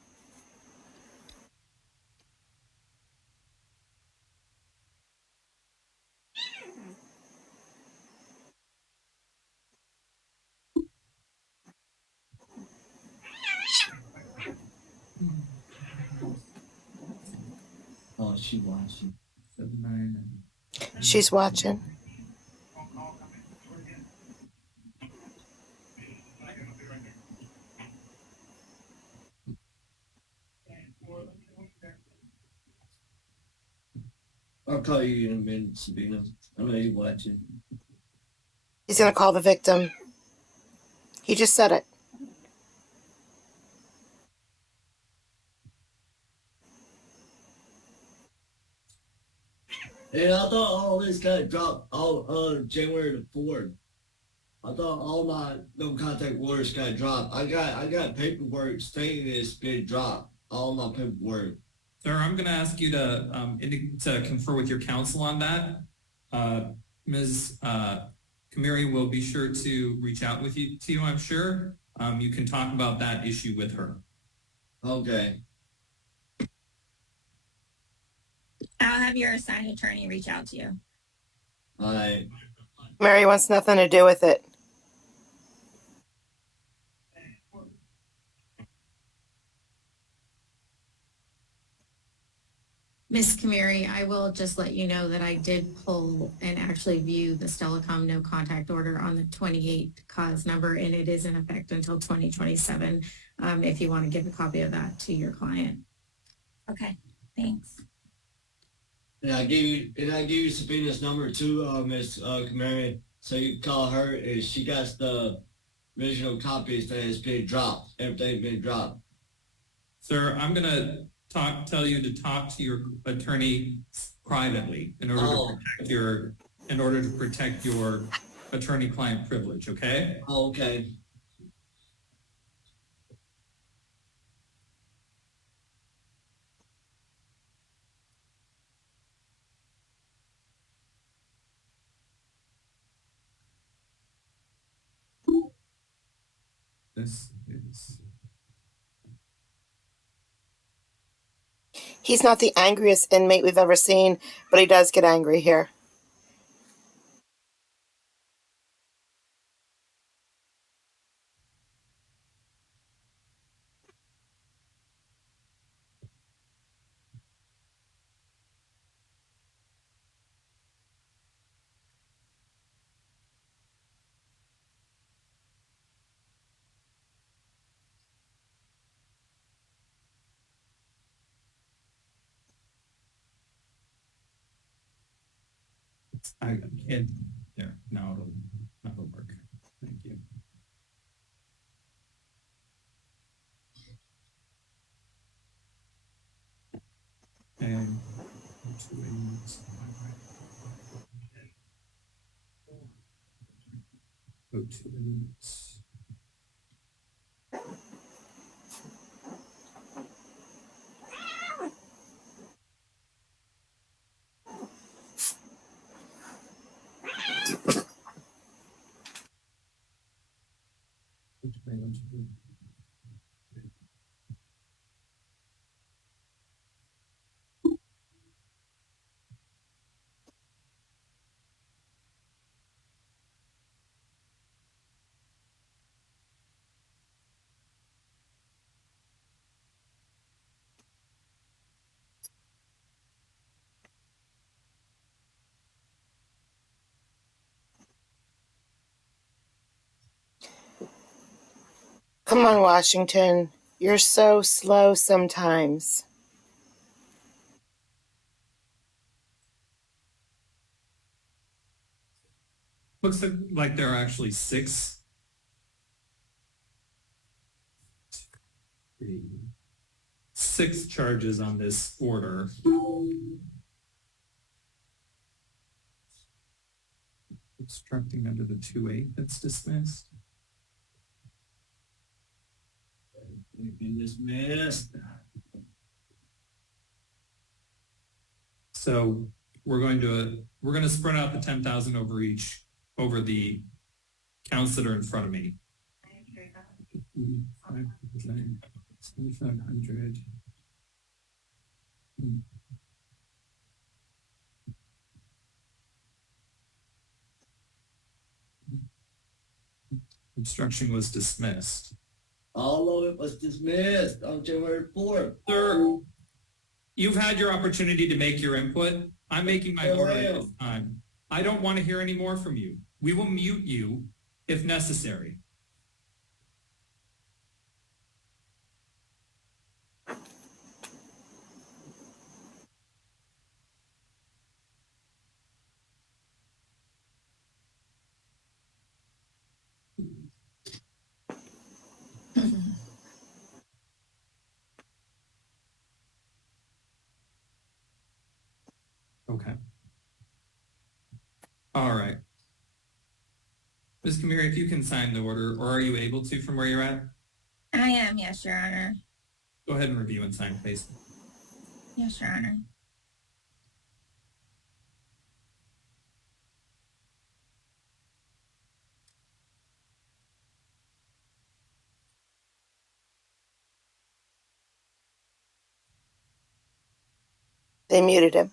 Oh, she's watching. She's watching. I'll call you in a minute, Sabina. I know you're watching. He's going to call the victim. He just said it. Hey, I thought all this got dropped on January the 4th. I thought all my no contact orders got dropped. I got paperwork stating it's been dropped. All my paperwork. Sir, I'm going to ask you to confer with your counsel on that. Ms. Kamiri will be sure to reach out to you, I'm sure. You can talk about that issue with her. Okay. I'll have your assigned attorney reach out to you. All right. Mary wants nothing to do with it. Ms. Kamiri, I will just let you know that I did pull and actually view the Stellicom no contact order on the 28th cause number, and it is in effect until 2027, if you want to give a copy of that to your client. Okay, thanks. And I give you Sabina's number too, Ms. Kamari, so you can call her if she got the original copies that has been dropped. Everything's been dropped. Sir, I'm going to tell you to talk to your attorney privately in order to protect your attorney-client privilege, okay? Oh, okay. This is... He's not the angriest inmate we've ever seen, but he does get angry here. I can't. There. Now it'll work. Thank you. And Come on, Washington. You're so slow sometimes. Looks like there are actually 6. 6 charges on this order. Obstructing under the 2-8 that's dismissed. Been dismissed. So we're going to spread out the 10,000 over the counts that are in front of me. 7,500. Obstruction was dismissed. All of it was dismissed on January 4th. Sir, you've had your opportunity to make your input. I'm making my order at this time. I don't want to hear any more from you. We will mute you if necessary. Okay. All right. Ms. Kamiri, if you can sign the order, or are you able to from where you're at? I am, yes, Your Honor. Go ahead and review and sign, please. Yes, Your Honor. They muted him.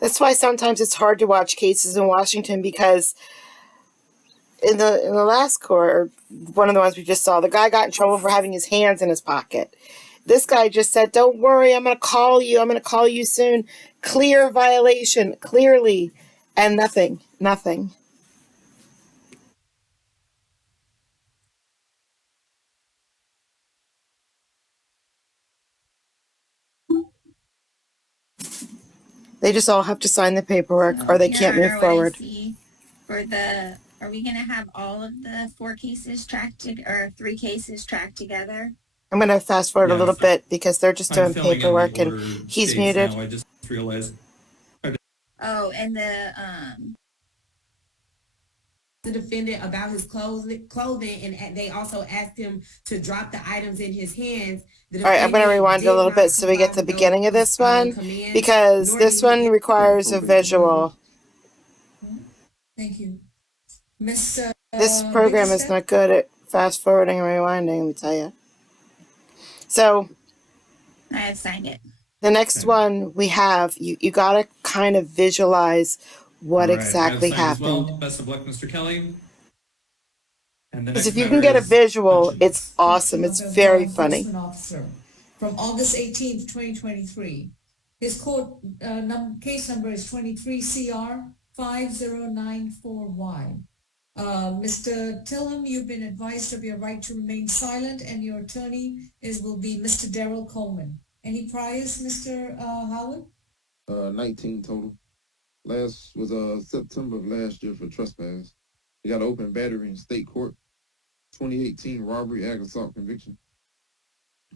That's why sometimes it's hard to watch cases in Washington, because in the last court, or one of the ones we just saw, the guy got in trouble for having his hands in his pocket. This guy just said, "Don't worry, I'm going to call you. I'm going to call you soon." Clear violation, clearly, and nothing. They just all have to sign the paperwork, or they can't move forward. Are we going to have all of the 4 cases tracked or 3 cases tracked together? I'm going to fast forward a little bit because they're just doing paperwork and he's muted. Now. I just realized. Oh, and the defendant about his clothing, and they also asked him to drop the items in his hands. All right, I'm going to rewind a little bit so we get the beginning of this one, because this one requires a visual. Thank you. This program is not good at fast forwarding and rewinding, let me tell you. So I have signed it. The next one we have, you got to kind of visualize what exactly happened. Well. Best of luck, Mr. Kelly. Because if you can get a visual, it's awesome. It's very funny. Officer from August 18th, 2023. His court case number is 23 CR 5094Y. Mr. Tillum, you've been advised of your right to remain silent, and your attorney will be Mr. Darrell Coleman. Any priors, Mr. Howard? 19 total. Last was September of last year for trespass. They got an open battery in state court. 2018 robbery, ag assault conviction.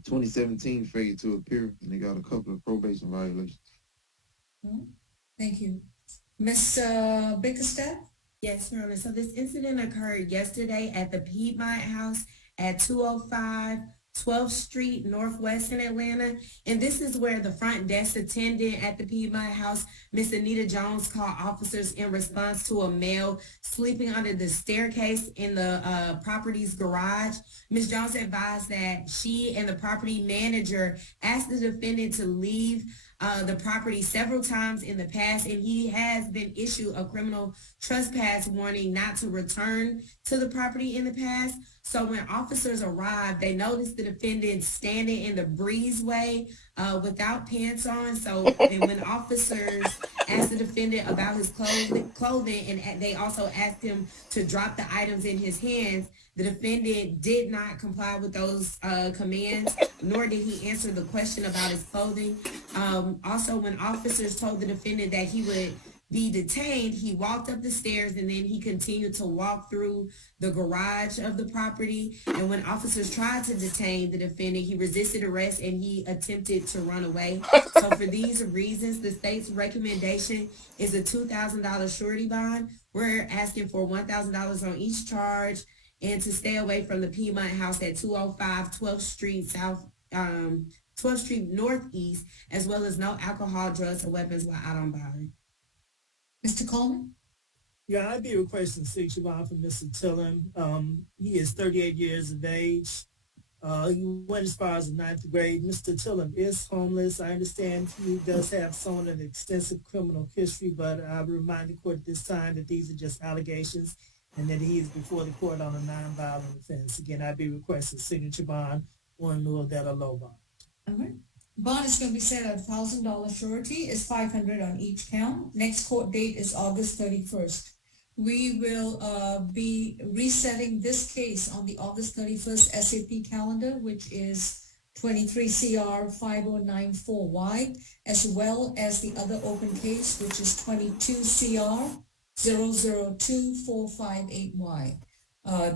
2017 failed to appear, and they got a couple of probation violations. Thank you. Ms. Bickerstaff? Yes, Your Honor. So this incident occurred yesterday at the Piedmont House at 205 12th Street, Northwest in Atlanta. And this is where the front desk attendant at the Piedmont House, Miss Anita Jones, called officers in response to a male sleeping under the staircase in the property's garage. Ms. Jones advised that she and the property manager asked the defendant to leave the property several times in the past, and he has been issued a criminal trespass warning not to return to the property in the past. So when officers arrived, they noticed the defendant standing in the breezeway without pants on. So and when officers asked the defendant about his clothing, and they also asked him to drop the items in his hands, the defendant did not comply with those commands, nor did he answer the question about his clothing. Also, when officers told the defendant that he would be detained, he walked up the stairs and then he continued to walk through the garage of the property. And when officers tried to detain the defendant, he resisted arrest and he attempted to run away. So for these reasons, the state's recommendation is a $2,000 surety bond. We're asking for $1,000 on each charge and to stay away from the Piedmont House at 205 12th Street South, 12th Street Northeast, as well as no alcohol, drugs, or weapons while out on bond. Mr. Coleman? Yeah, I'd be requesting signature bond for Mr. Tillum. He is 38 years of age. He went as far as the 9th grade. Mr. Tillum is homeless. I understand he does have someone an extensive criminal history, but I remind the court at this time that these are just allegations and that he is before the court on a nonviolent offense. Again, I'd be requesting signature bond on nil that or low bond. All right. Bond is going to be set at $1,000 surety, is $500 on each count. Next court date is August 31st. We will be resetting this case on the August 31st SAP calendar, which is 23 CR 5094Y, as well as the other open case, which is 22 CR 0024588Y.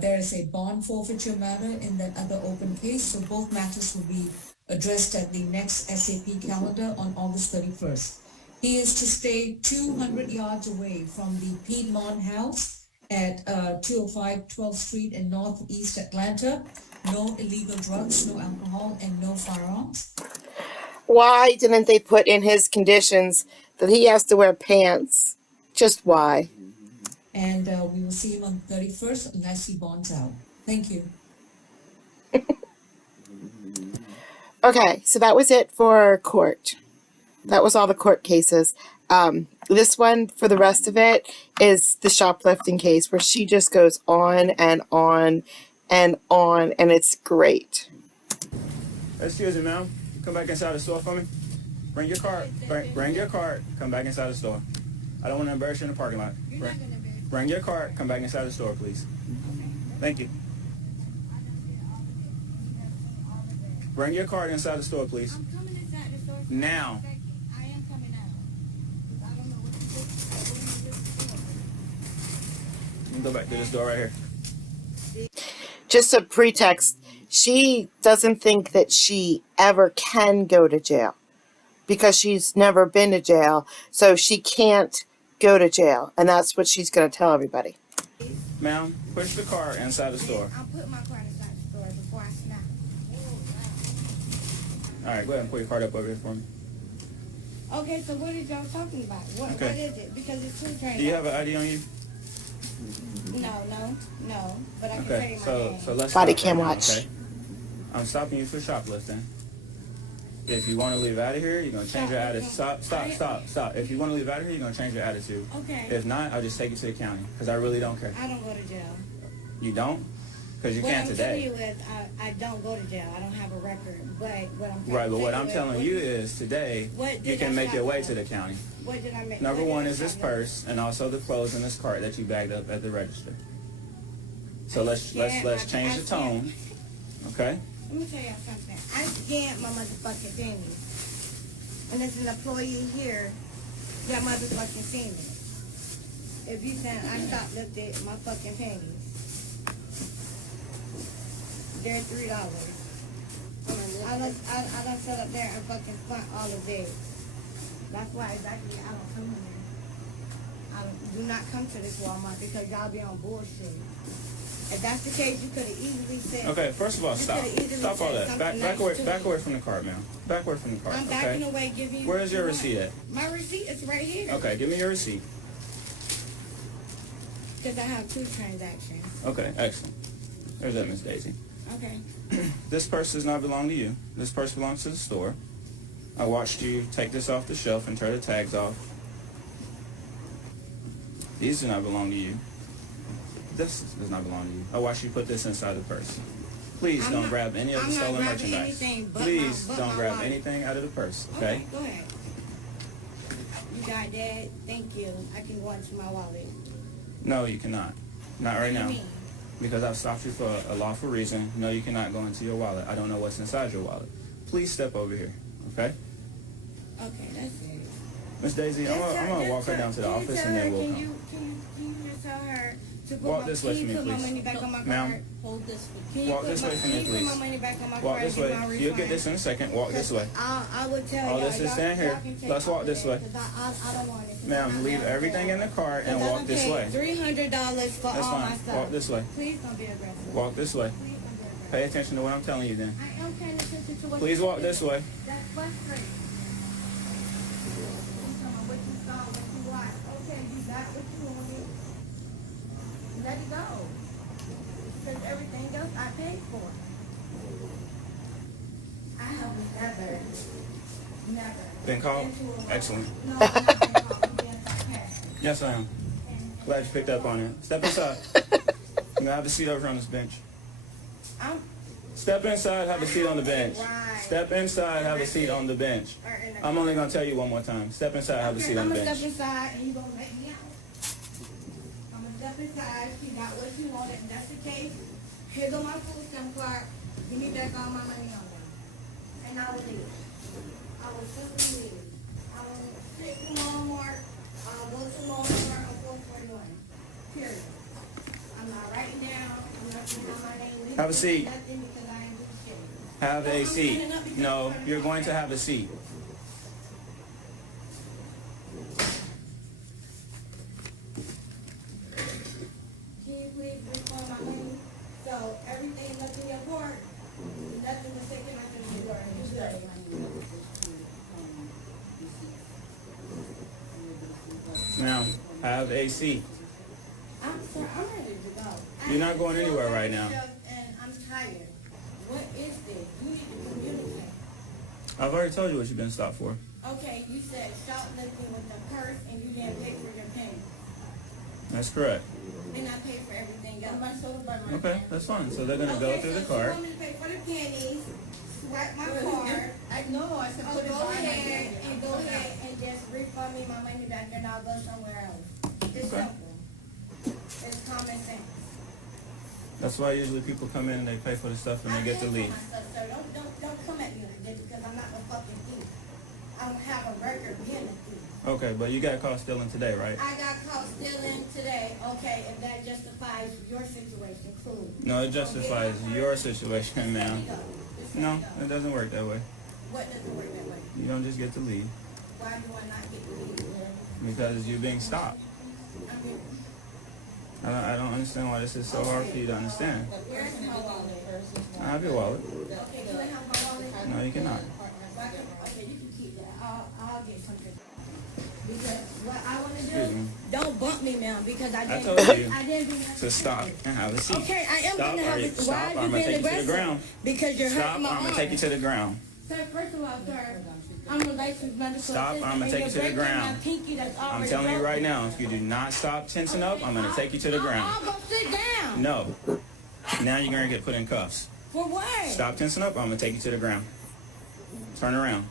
There is a bond forfeiture matter in that other open case, so both matters will be addressed at the next SAP calendar on August 31st. He is to stay 200 yards away from the Piedmont House at 205 12th Street in Northeast Atlanta. No illegal drugs, no alcohol, and no firearms. Why didn't they put in his conditions that he has to wear pants? Just why? And we will see him on the 31st unless he bonds out. Thank you. Okay, so that was it for court. That was all the court cases. This one, for the rest of it, is the shoplifting case where she just goes on and on and on, and it's great. Excuse me, ma'am. Come back inside the store for me. Bring your card. Bring your card. Come back inside the store. I don't want to embarrass you in the parking lot. Bring your card. Come back inside the store, please. Thank you. Bring your card inside the store, please. I'm coming inside the store. Now. I am coming out. I don't know what to do. You can go back to this door right here. Just a pretext. She doesn't think that she ever can go to jail because she's never been to jail, so she can't go to jail, and that's what she's going to tell everybody. Ma'am, push the card inside the store. I'll put my card inside the store before I snap. All right, go ahead and put your card up over here for me. Okay, so what is y'all talking about? What is it? Because it's two trains. Do you have an ID on you? No, but I can tell you my name. So let's body stop cam right now, watch. okay? I'm stopping you for shoplifting. If you want to leave out of here, you're going to change your attitude. Stop. If you want to leave out of here, you're going to change your attitude. Okay. If not, I'll just take you to the county because I really don't care. I don't go to jail. You don't? Because you can't today. What I'm telling you is I don't go to jail. I don't have a record. But what I'm Right, but what I'm telling you is today you can make your way to the county. What did I make? Number one is this purse and also the clothes in this cart that you bagged up at the register. So let's change the tone. Okay? Let me tell y'all something. I scanned my motherfucking panties. And there's an employee here that motherfucking seen it. If you saying I shoplifted my fucking panties, they're $3. I done sit up there and fucking spent all of day. That's why exactly I don't come in there. Do not come to this Walmart because y'all be on bullshit. If that's the case, you could have easily said. Okay, first of all, stop all that. Back away from the cart, ma'am. Back away from the cart. I'm backing away, giving you. Where's your receipt at? My receipt is right here. Okay, give me your receipt. Because I have 2 transactions. Okay, excellent. There's that, Miss Daisy. Okay. This purse does not belong to you. This purse belongs to the store. I watched you take this off the shelf and tear the tags off. These do not belong to you. This does not belong to you. I watched you put this inside the purse. Please don't grab any of the stolen merchandise. Please don't grab anything out of the purse, okay? Go ahead. You got that? Thank you. I can go into my wallet. No, you cannot. Not right now. Because I've stopped you for a lawful reason. No, you cannot go into your wallet. I don't know what's inside your wallet. Please step over here, okay? Okay, that's it. Miss Daisy, I'm gonna walk her down to the office and then we'll come. Can you just tell her to put Walk this way for me, my please. money back on my Ma'am, card? Hold this for walk this way for me, Can you put my please. money back on my Walk card? this way. You'll get this in a second. Walk this way. I would tell All y'all. this is stand here. Let's walk this way. I don't want it. Ma'am, leave everything in the car and walk this way. $300 for That's all my fine. stuff. Walk this way. Please don't be aggressive. Walk this way. Pay attention to what I'm telling you then. I am paying attention to what Please walk this way. That's frustrating. What you saw, what you watched. Okay, you got what you wanted. Let it go. Because everything else I paid for. I have never. Been called? Excellent. Yes, I am. Glad you picked up on it. Step inside. I'm gonna have a seat over on this bench. Step inside, have a seat on the bench. Step inside, have a seat on the bench. I'm only gonna tell you one more time. Step inside, have a seat on the I'm gonna bench. step inside and you gonna let me out. I'm gonna step inside, she got what she wanted, and that's the case. Here go my food stamp card. Give me back all my money on them. And I will leave. I will simply leave. I will sit to Walmart. I'll go to Walmart on 441. Period. I'm not writing down. I'm not putting on my name. Have a seat. Nothing because I ain't doing shit. Have a seat. No, you're going to have a seat. Can you please refund my money? So everything left in your cart, nothing was taken out of the door. You good. Now, have a seat. I'm sorry, I'm ready to go. You're not going anywhere right now. And I'm tired. What is this? You need to communicate. I've already told you what you've been stopped for. Okay, you said shoplifting with the purse and you didn't pay for your pen. That's correct. And I paid for everything else. Okay, that's fine. So they're gonna go through the cart. You want me to pay for the pennies, swipe my card. I said put it go ahead and just refund me my money back and I'll go somewhere else. It's simple. It's common sense. That's why usually people come in and they pay for the stuff and they get to leave. Sir, don't come at me like this because I'm not a fucking thief. I don't have a record being a thief. Okay, but you got caught stealing today, right? I got caught stealing today. Okay, if that justifies your situation, cool. No, it justifies your situation, ma'am. No, it doesn't work that way. What doesn't work that way? You don't just get to leave Why do I not get to leave? because you're being stopped. I don't understand why this is so hard for you to understand. Where's my wallet? I have your wallet. Okay, can I have my wallet? No, you cannot. Okay, you can keep that. I'll get something. Because what I want to Excuse do, me. don't bump me, ma'am, because I didn't told you I didn't do nothing. to stop and have a seat. Okay, I am Stop, going to have a seat. Why stop, are you I'm gonna being take you to the aggressive? ground. Because you're Stop, hurting my I'm arm. gonna take you to the ground. Sir, first of all, sir, I'm a licensed medical Stop, assistant, I'm gonna and take you're you to the breaking ground. my pinky that's I'm already telling you broken. right now, if you do not stop tensing up, I'm gonna take you to the ground. I'll go sit down. No. Now you're gonna get put in cuffs. For what? Stop tensing up, I'm gonna take you to the ground. Turn around.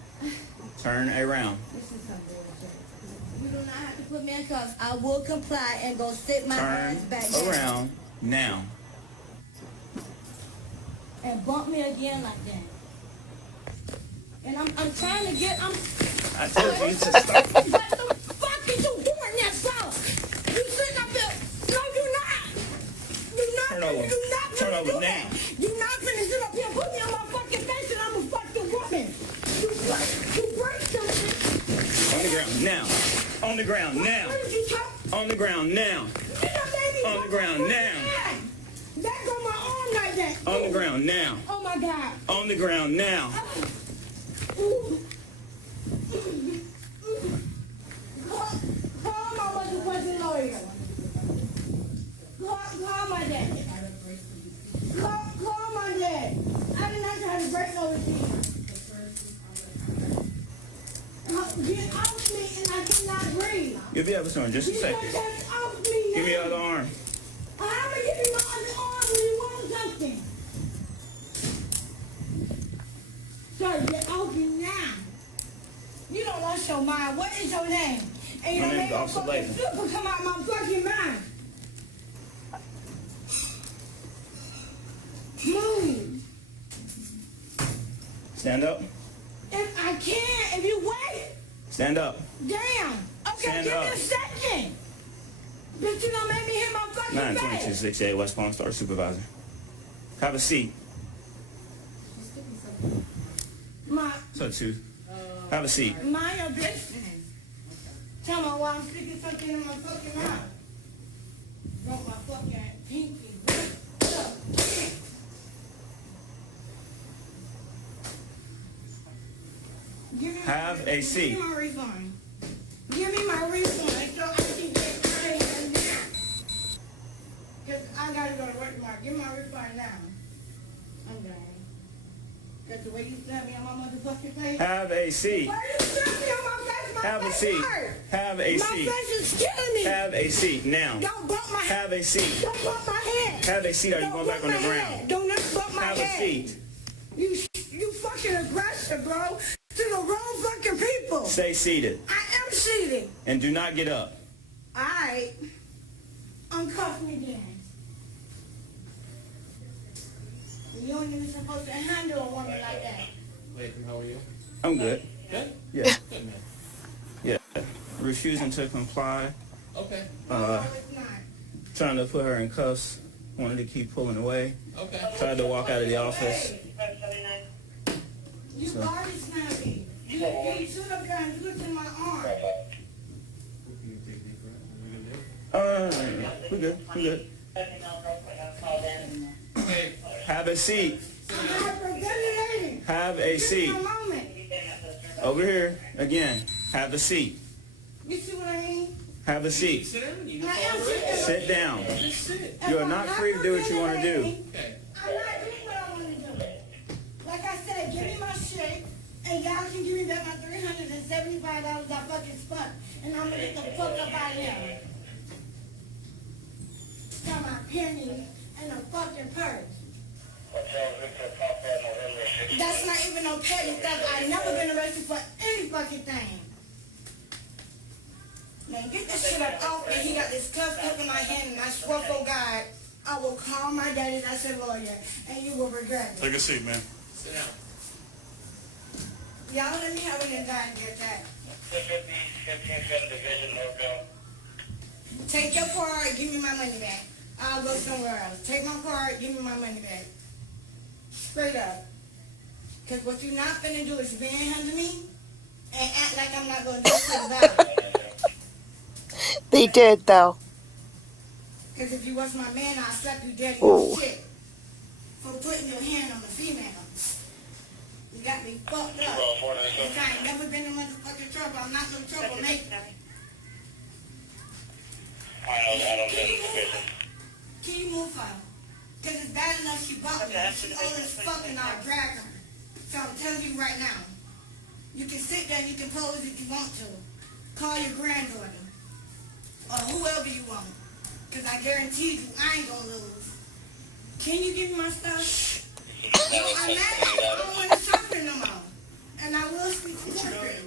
Turn around. This is some bullshit. You do not have to put me in cuffs. I will comply and go sit my ass Turn back down. around now. and bump me again like that. And I'm trying to get, I told you to stop. What the fuck is you doing that for? You sitting up there, no you not. You not, Turn over. you not Turn finna over do now. that. You not finna sit up here and put me on my fucking face and I'm a fucking woman. You break something. On the ground now. On the ground now. What did you talk? On the ground now. On the ground now. That go my arm like that. On the ground now. Oh my God. On the ground now. Call my motherfucking lawyer. Call my dad. Call my dad. I did not try to break no receiver. Get off me and I cannot breathe. Give the other one just a second. Get off me now. Give me the other arm. I'm gonna give you my other arm when you want something. Sir, get off me now. You don't lost your mind. What is your name? And you My don't name's make no Officer fucking Layton. super come out my fucking mind. Move. Stand up. If I can, if you wait. Stand up. Damn. Okay, Stand give me up. a second. Bitch, you don't make me hit my fucking 92268 West Palm Star Supervisor. Have a seat. My, So two. Have a seat. mind your business. Tell me why I'm sticking something in my fucking mouth. Broke my fucking pinky. Have a seat. Give me my refund. Give me my refund so I can get out of here now. Cause I gotta go to work tomorrow. Give me my refund now. I'm done. Cause the way you slapped me on my motherfucking face. Have a seat. Why you slap me on my face? My Have a face seat. hurt. Have a My seat. face is killing me. Have a seat now. Don't bump my head. Have a seat. Don't bump my head. Have a seat. Are you Don't going back on bump the my ground? head. Don't ever bump my Have head. a seat. You fucking aggressive, bro. To the wrong fucking people. Stay seated. I am seated. And do not get up. Alright. Uncuff me then. You don't even supposed to handle a woman like that. Layton, how are you? I'm good. Good? Yeah. Good, man. Yeah. Refusing to comply. Okay. Trying to put her in cuffs. Wanted to keep pulling away. Okay. Tried to walk out of the office. You So- already snapped me. You stood up there and looked in my arm. We're good. We're good. Have a seat. I'm hyperventilating. Have a Give seat. me a moment. Over here. Again. Have a seat. You see what I mean? Have a seat. I am sitting. Sit down. You are not free to do what you want to do. I'm not doing what I want to do. Like I said, give me my shit, and y'all can give me back my $375 I fucking spent, and I'm gonna get the fuck up out of here. Got my penny and a fucking purse. That's not even no petty stuff. I've never been arrested for any fucking thing. Man, get this shit up off me. He got this cuff stuck in my hand, and I swear for God, I will call my daddy, that's a lawyer, and you will regret it. Take a seat, man. Sit down. Y'all let me have an anxiety attack. Take your card, give me my money back. I'll go somewhere else. Take my card, give me my money back. Straight up. Because what you're not finna do is manhandle me and act like I'm not gonna do something about it. They did, though. Because if you was my man, I'll slap you dead in Oh. your shit. For putting your hand on a female. You got me fucked up. Because I ain't never been in motherfucking trouble. I'm not no troublemaker. Can you move her? Because it's bad enough she bumped me. She's old as fuck and I'll drag her. So I'm telling you right now. You can sit there and you can pose if you want to. Call your granddaughter. Or whoever you want. Because I guarantee you I ain't gonna lose. Can you give me my stuff? No, I'm mad. I don't want to suffer no more. And I will speak to corporate.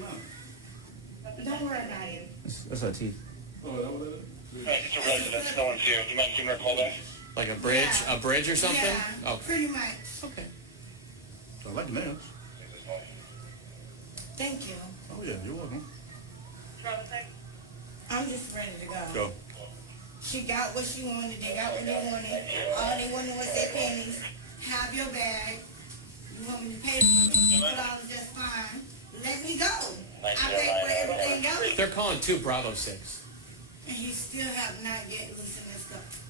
Don't worry about it. That's our teeth. It's a residence. No one's here. You mind giving her a call back? Like a bridge? Yeah. A bridge or something? Yeah, Oh. pretty much. Okay. I like your nails. Thank you. Oh yeah, you're welcome. I'm just ready to go. Go. She got what she wanted. They got what they wanted. All they wanted was their pennies. Have your bag. You want me to pay $100 just fine. Let me go. I pay for everything else. They're calling 2 Bravo 6. And you still have not yet loosened this stuff.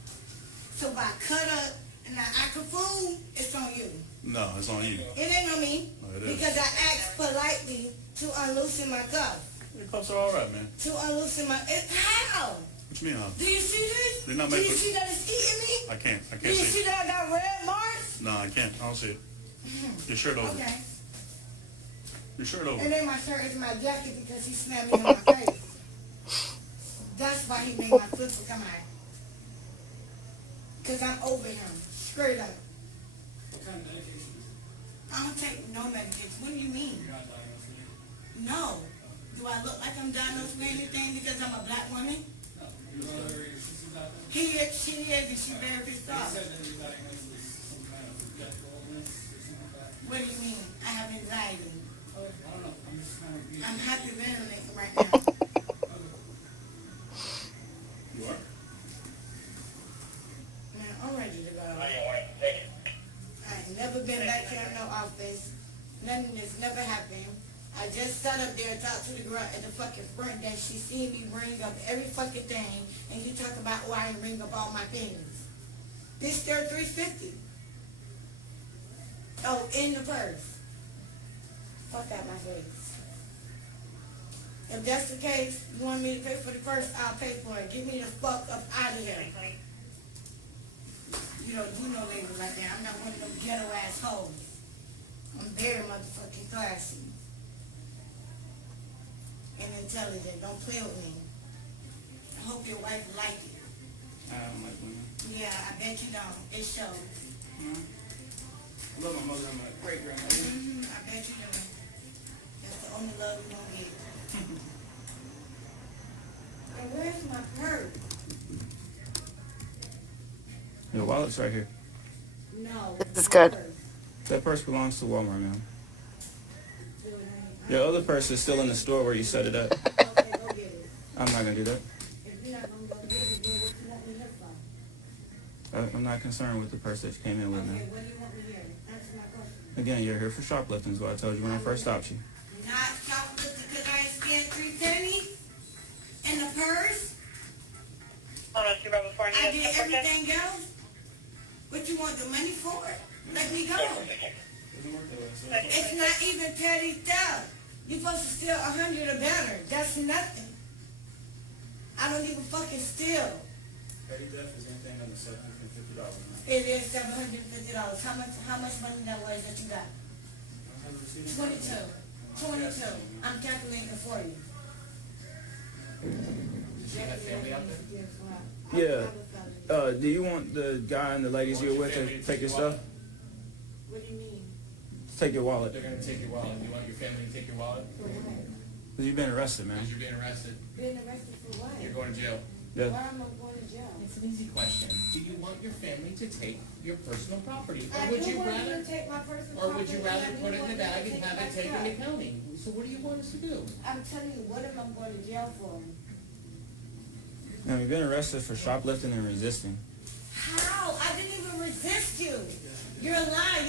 So by cut up and I act a fool, it's on you. No, it's on you. It ain't on me. No, it is. Because I asked politely to unloosen my cuff. Your cuffs are all right, man. To unloosen my... How? What you mean, huh? Do you see this? They're not Do you making- see that it's eating me? I can't Do you see see it. that I got red marks? No, I can't. I don't see it. Your shirt over. Okay. Your shirt over. And then my shirt is my jacket because he slammed me in my face. That's why he made my flipper come out. Because I'm over him. Straight up. What kind of medication? I don't take no medication. What do you mean? You're not diagnosed with it? No. Do I look like I'm diagnosed with anything because I'm a black woman? No. Your brother, your sister's diagnosed? She is, and she's very pissed He off. said that you're diagnosed with some kind of mental illness or something like that. What do you mean? I have anxiety. Oh, I don't know. I'm just kind of... I'm hyperventilating right now. You are? Man, I'm ready to go. I ain't never been back here in no office. Nothing that's never happened. I just sat up there and talked to the girl at the fucking front desk. She seen me bring up every fucking thing, and you talk about why I bring up all my pennies. This there $350. Oh, in the purse. Fuck out my face. If that's the case, you want me to pay for the purse, I'll pay for it. Get me the fuck up out of here. You don't do no labor like that. I'm not one of them ghetto ass hoes. I'm very motherfucking classy. And intelligent. Don't play with me. I hope your wife like it. I don't like women. Yeah, I bet you don't. It shows. I love my mother and my great grandmother. I bet you do. That's the only love you're gonna get. And where's my purse? Your wallet's right here. No. This is good. That purse belongs to Walmart, man. Your other purse is still in the store where you set it up. I'm not gonna do that. I'm not concerned with the purse that you came in with, man. What do you want me here? Answer my question. Again, you're here for shoplifting, is what I told you when I first stopped you. Not shoplifting because I ain't spent 3 pennies in the purse. I did everything else. What you want the money for? Let me go. It's not even petty theft. You're supposed to steal 100 or better. That's nothing. I don't even fucking steal. Petty theft is anything under $750. It is $750. How much money that was that you got? 22. 22. I'm calculating it for you. Does she have family out there? Yeah. Do you want the guy and the ladies you were with to take your stuff? What do you mean? Take your wallet. They're going to take your wallet. You want your family to take your wallet? Because you've been arrested, man. Because you're being arrested. Being arrested for what? You're going to jail. Yeah. Why am I going to jail? It's an easy question. Do you want your family to take your personal property? I Or would do you want rather you to take my personal or would you property, rather and I put do it in want the you to bag and take have my it taken stuff. to county? So what do you want us to do? I'm telling you, what am I going to jail for? Now, you've been arrested for shoplifting and resisting. How? I didn't even resist you. You're lying.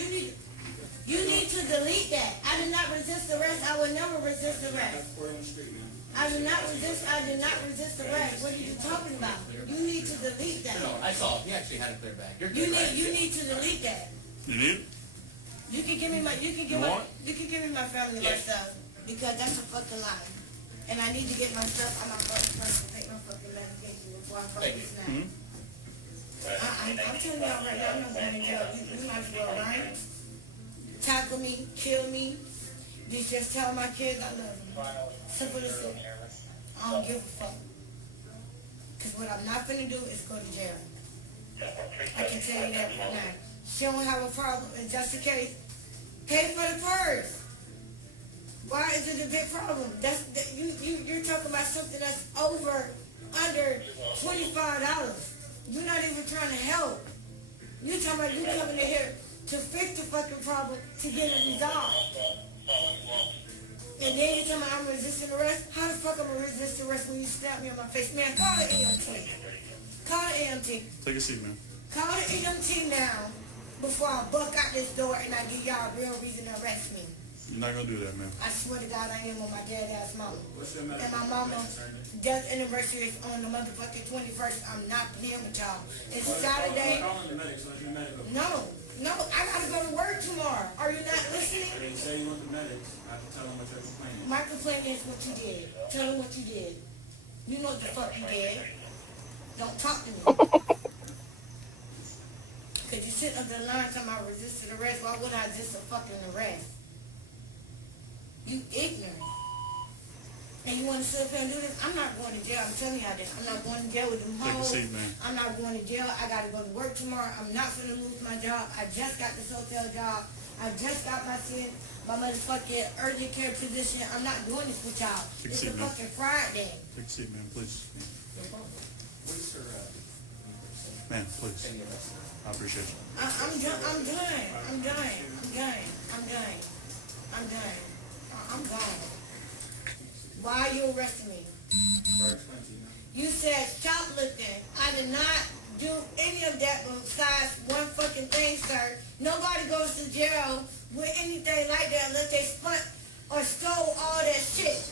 You need to delete that. I did not resist arrest. I would never resist arrest. I did not resist arrest. What are you talking about? You need to delete that. No, I saw it. He actually had it clear back. You're You good, right? need to delete that. You need? You can give me my family my stuff because that's a fucking lie. And I need to get my stuff on my fucking person to take my fucking medication before I fucking snap. I'm telling y'all right now, I'm not going to jail. You might as well run, tackle me, kill me. Just tell my kids I love them. Simple as that. I don't give a fuck. Because what I'm not finna do is go to jail. I can tell you that right now. She don't have a problem, and just in case, pay for the purse. Why is it a big problem? You're talking about something that's under $25. You're not even trying to help. You're talking about you coming in here to fix the fucking problem, to get it resolved. And then you tell me I'm resisting arrest? How the fuck am I resisting arrest when you slap me on my face? Man, call the EMT. Call the EMT. Take a seat, man. Call the EMT now before I buck out this door and I give y'all a real reason to arrest me. You're not gonna do that, man. I swear to God I am on my dead ass mama. What's your And my mama's death anniversary is on the motherfucking 21st. I'm not playing with y'all. It's Saturday. No, I gotta go to work tomorrow. Are you not listening? They say you want the medics. I have to tell them what your complaint is. My complaint is what you did. Tell them what you did. You know what the fuck you did. Don't talk to me. Cause you sitting up the line talking about resisting arrest. Why would I resist a fucking arrest? You ignorant. And you want to sit up here and do this? I'm not going to jail. I'm telling y'all this. I'm not going to jail with them Take a hoes. seat, man. I'm not going to jail. I got to go to work tomorrow. I'm not going to lose my job. I just got this hotel job. I just got my motherfucking urgent care position. I'm not doing this with y'all. Take a It's seat, a man. fucking Friday. Take a seat, man, please. Where's her, Man, please. I appreciate you. I'm done. I'm gone. Why are you arresting me? You said shoplifting. I did not do any of that besides one fucking thing, sir. Nobody goes to jail with anything like that unless they spent or stole all that shit.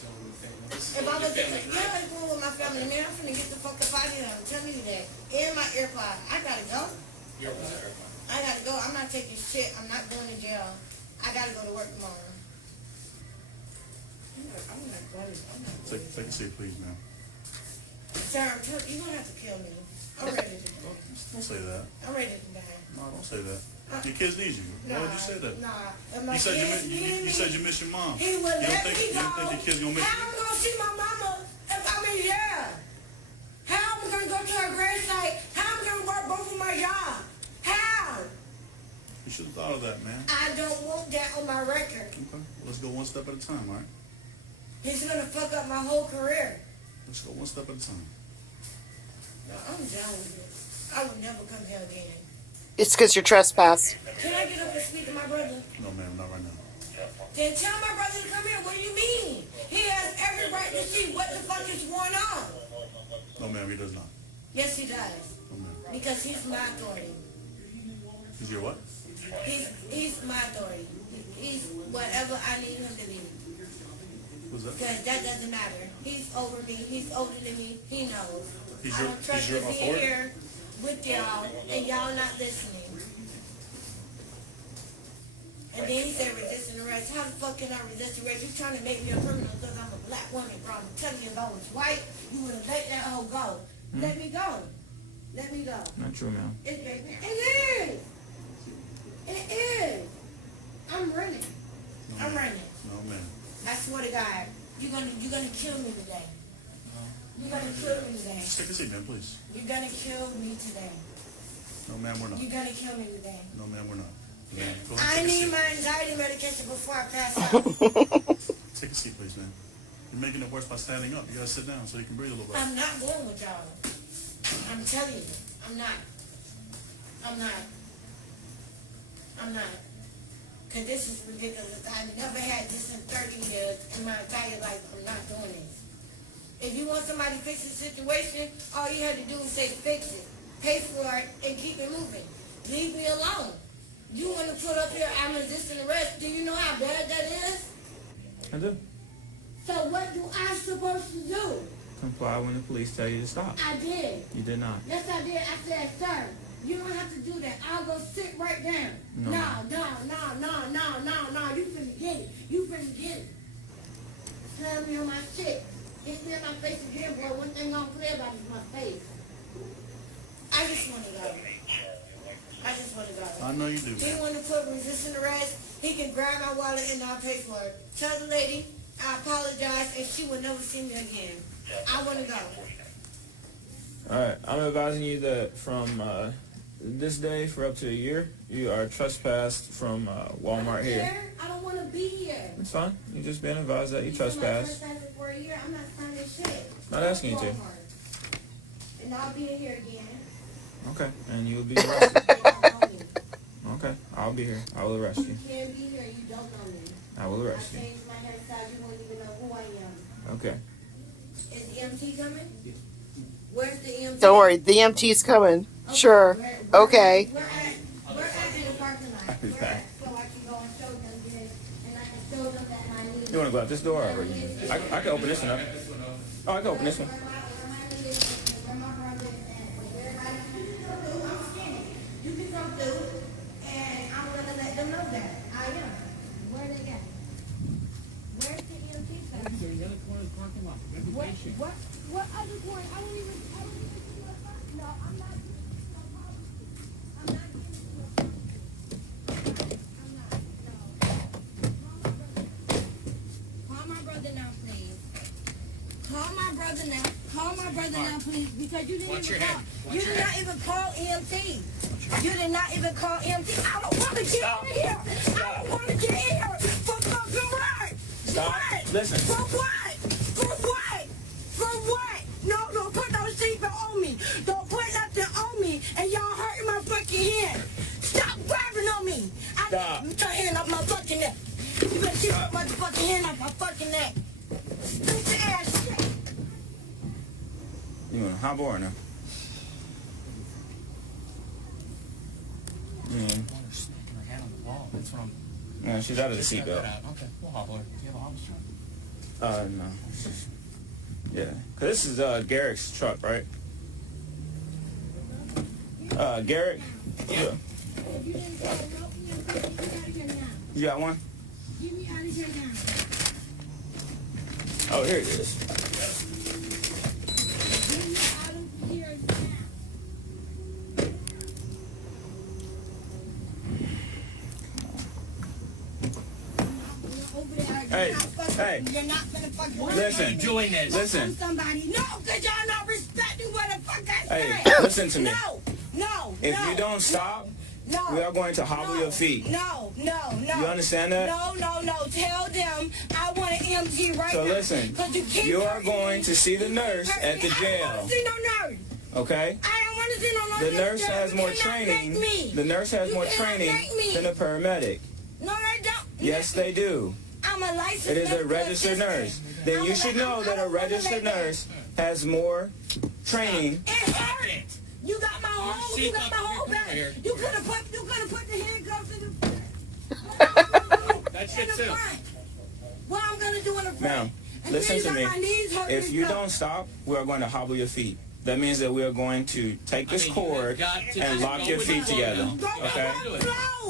If I was going with my family, man, I'm finna get the fuck up out of here. I'm telling you that. In my AirPod. I gotta go. I gotta go. I'm not taking shit. I'm not going to jail. I gotta go to work tomorrow. I'm not going to. Take a seat, please, man. Sir, you're gonna have to kill me. I'm ready to die. Don't say that. I'm ready to die. No, don't say that. Your kids need you. Why would you say that? Nah. If my You said kids you need me, said you miss your mom. He would let me You go. don't think your kids gonna miss How am I gonna see my mama if I'm in jail? How am I gonna go to her gravesite? How am I gonna work both of my jobs? How? You should have thought of that, man. I don't want that on my record. Okay. Let's go one step at a time, all right? He's gonna fuck up my whole career. Let's go one step at a time. No, I'm done with this. I will never come here again. It's because you're trespassed. Can I get up and speak to my brother? No, ma'am, not right now. Then tell my brother to come here. What do you mean? He has every right to see what the fuck is going on. No, ma'am, he does not. Yes, he does. No, ma'am. Because he's my authority. He's your what? He's my authority. He's whatever I need him to be. What's that? Because that doesn't matter. He's over me. He's older than me. He knows. I don't trust he's your him being authority? here with y'all and y'all not listening. And then he said resisting arrest. How the fuck can I resist arrest? You trying to make me a criminal because I'm a black woman, bro. I'm telling you, if I was white, you would have let that hoe go. Let me go. Let me go. Not true, ma'am. It is. It is. I'm running. I'm running. No, ma'am. I swear to God, you're gonna kill me today. You're gonna kill me today. Just take a seat, man, please. You're gonna kill me today. No, ma'am, we're not. You're gonna kill me today. No, ma'am, we're not. Ma'am, go ahead, I take a need seat. my anxiety medication before I pass out. Take a seat, please, man. You're making it worse by standing up. You gotta sit down so you can breathe a little bit. I'm not going with y'all. I'm telling you, I'm not. I'm not. I'm not. Cause this is ridiculous. I never had this in 30 years in my entire life. I'm not doing this. If you want somebody to fix the situation, all you had to do is say fix it, pay for it, and keep it moving. Leave me alone. You want to put up here, I'm resisting arrest. Do you know how bad that is? I do. So what do I supposed to do? Comply when the police tell you to stop. I did. You did not. Yes, I did. I said, sir, you don't have to do that. I'll go sit right down. No. No. You finna get it. You finna get it. Tell me on my shit. Hit me in my face again, boy. One thing I'm clear about is my face. I just want to go. I know you do. He want to put resisting arrest. He can grab my wallet and I'll pay for it. Tell the lady I apologize and she will never see me again. I want to go. All right, I'm advising you that from this day for up to a year, you are trespassed from Walmart here. I don't want to be here. It's fine. You just been advised that you trespassed. For a year. I'm not signing shit. Not asking you to. And I'll be in here again. Okay, and you'll be arrested. Okay, I'll be here. I will arrest you. You can't be here. You don't know me. I will arrest I you. changed my hairstyle. You won't even know who I am. Okay. Is the EMT coming? Where's the EMT? Don't worry, the EMT's coming. Sure. Okay. We're at in the parking lot. I'll be back. So I can go and show them this, and I can show them that I need. You want to go out this door? Or I can open this one up. Oh, I can open this one. You can come through, and I'm gonna let them know that I am. Where they at? Where's the EMT? The other corner of the parking lot. Reputation. What other corner? I don't even see the front. No, I'm not. I'm not getting to the front. I'm not. No. Call my brother now, please. Call my brother now. Call my brother now, please, because you didn't Watch even your call. head. You did not even call EMT. You did not even call EMT. I don't want to get in here. I don't want to get in here. For fucking what? Stop. What? Listen. For what? For what? For what? No, don't put no seatbelt on me. Don't put nothing on me. And y'all hurting my fucking hand. Stop grabbing on me. Stop. Get your hand off my fucking neck. You better keep your motherfucking hand off my fucking neck. Stupid ass shit. You want to hop or no? Her hand on the wall. That's what I'm. No, she's out of the Just got seatbelt. Uh, that out. Okay, we'll hobble her. Do you have a hobble truck? No. Yeah. Cause this is Garrick's truck, right? Garrick. Yeah. If you didn't call no EMT, get me out of here now. You got one? Get me out of here now. Oh, here it is. Get me out of here now. Over there. Hey, You're not fucking, hey. You're not gonna fucking Listen. Doing this. Listen. somebody. No, because y'all not respecting what the fuck I Hey, said. listen to me. No. If you don't stop, we are going to hobble your feet. No. You understand that? No. Tell them I want an EMT right So now. listen, 'Cause you keep you are hurting going me. to see the nurse at the I don't jail. want to see no nurse. Okay? I don't want to see no nurse. The nurse You has more cannot training. make me. The nurse has You more cannot training make me. than a paramedic. No, they don't. Yes, they do. I'm a licensed It is a medical registered assistant. nurse. Then you should know that a registered nurse has more training. It hurt. You got my whole back. You could have put the handcuffs in the front. That shit In the too. front. What I'm gonna do in the front. Now, And listen then to you me. got my knees hurting If and you stuff. don't stop, we are going to hobble your feet. That means that we are going to take this cord and lock your feet together. Okay?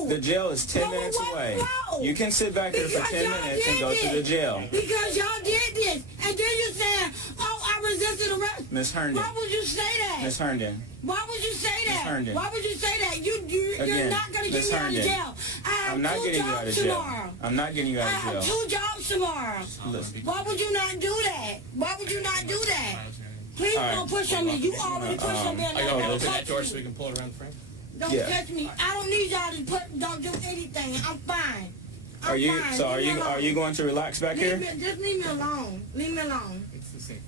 The jail is 10 minutes away. You can sit back here for 10 minutes and go to the jail. Because y'all did this. And then you said, oh, I resisted arrest. Miss Herndon. Why would you say that? Miss Herndon. Why would you say that? Herndon. Why would you say that? You're Again, not going to get Miss me out of Herndon. jail. I have I'm not two getting you out of jobs jail. tomorrow. I'm not getting you I out of have jail. 2 jobs tomorrow. Listen. Why would you not do that? Why would you not do that? Please All right. don't push on me. You already pushed on me. Are you going to open that door so we can pull it around the frame? Don't Yeah. touch me. I don't need y'all to don't do anything. I'm fine. I'm Are you? fine. So are Leave me you? Are alone. you going to relax back here? Just leave me alone. Leave me alone.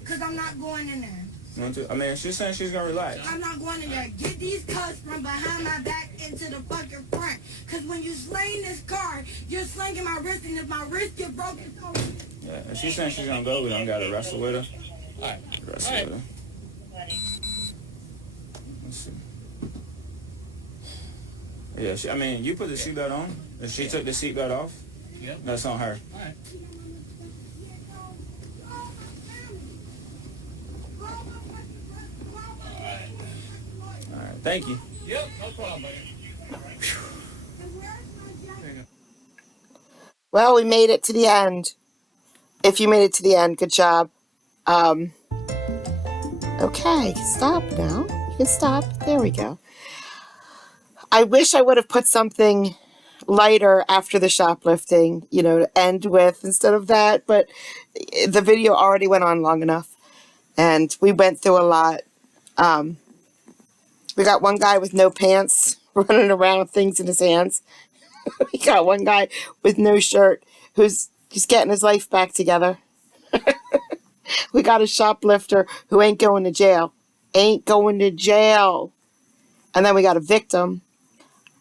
Because I'm not going in there. You want to? I mean, she's saying she's gonna relax. I'm not going in there. Get these cuffs from behind my back into the fucking front. Because when you sling this car, you're slinging my wrist, and if my wrist get broken, so Yeah. If she's saying she's gonna go, we don't gotta wrestle with her. All right. Wrestle with her. Let's see. Yeah. I mean, you put the seatbelt on. If she took the seatbelt off, Yep. that's on her. All right. All right. Thank you. Yep, no problem, buddy. Well, we made it to the end. If you made it to the end, good job. Okay, stop now. You can stop. There we go. I wish I would have put something lighter after the shoplifting, to end with instead of that, but the video already went on long enough, and we went through a lot. We got one guy with no pants running around with things in his hands. We got one guy with no shirt who's getting his life back together. We got a shoplifter who ain't going to jail. Ain't going to jail. And then we got a victim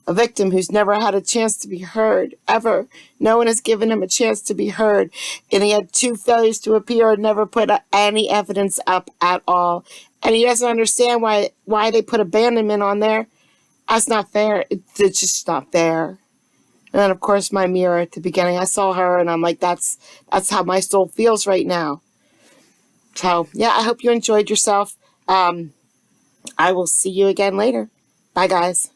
A victim who's never had a chance to be heard, ever. No one has given him a chance to be heard. And he had 2 failures to appear and never put any evidence up at all. And he doesn't understand why they put abandonment on there. That's not fair. It's just not fair. And then, of course, my mirror at the beginning. I saw her, and I'm like, that's how my soul feels right now. So, yeah, I hope you enjoyed yourself. I will see you again later. Bye, guys.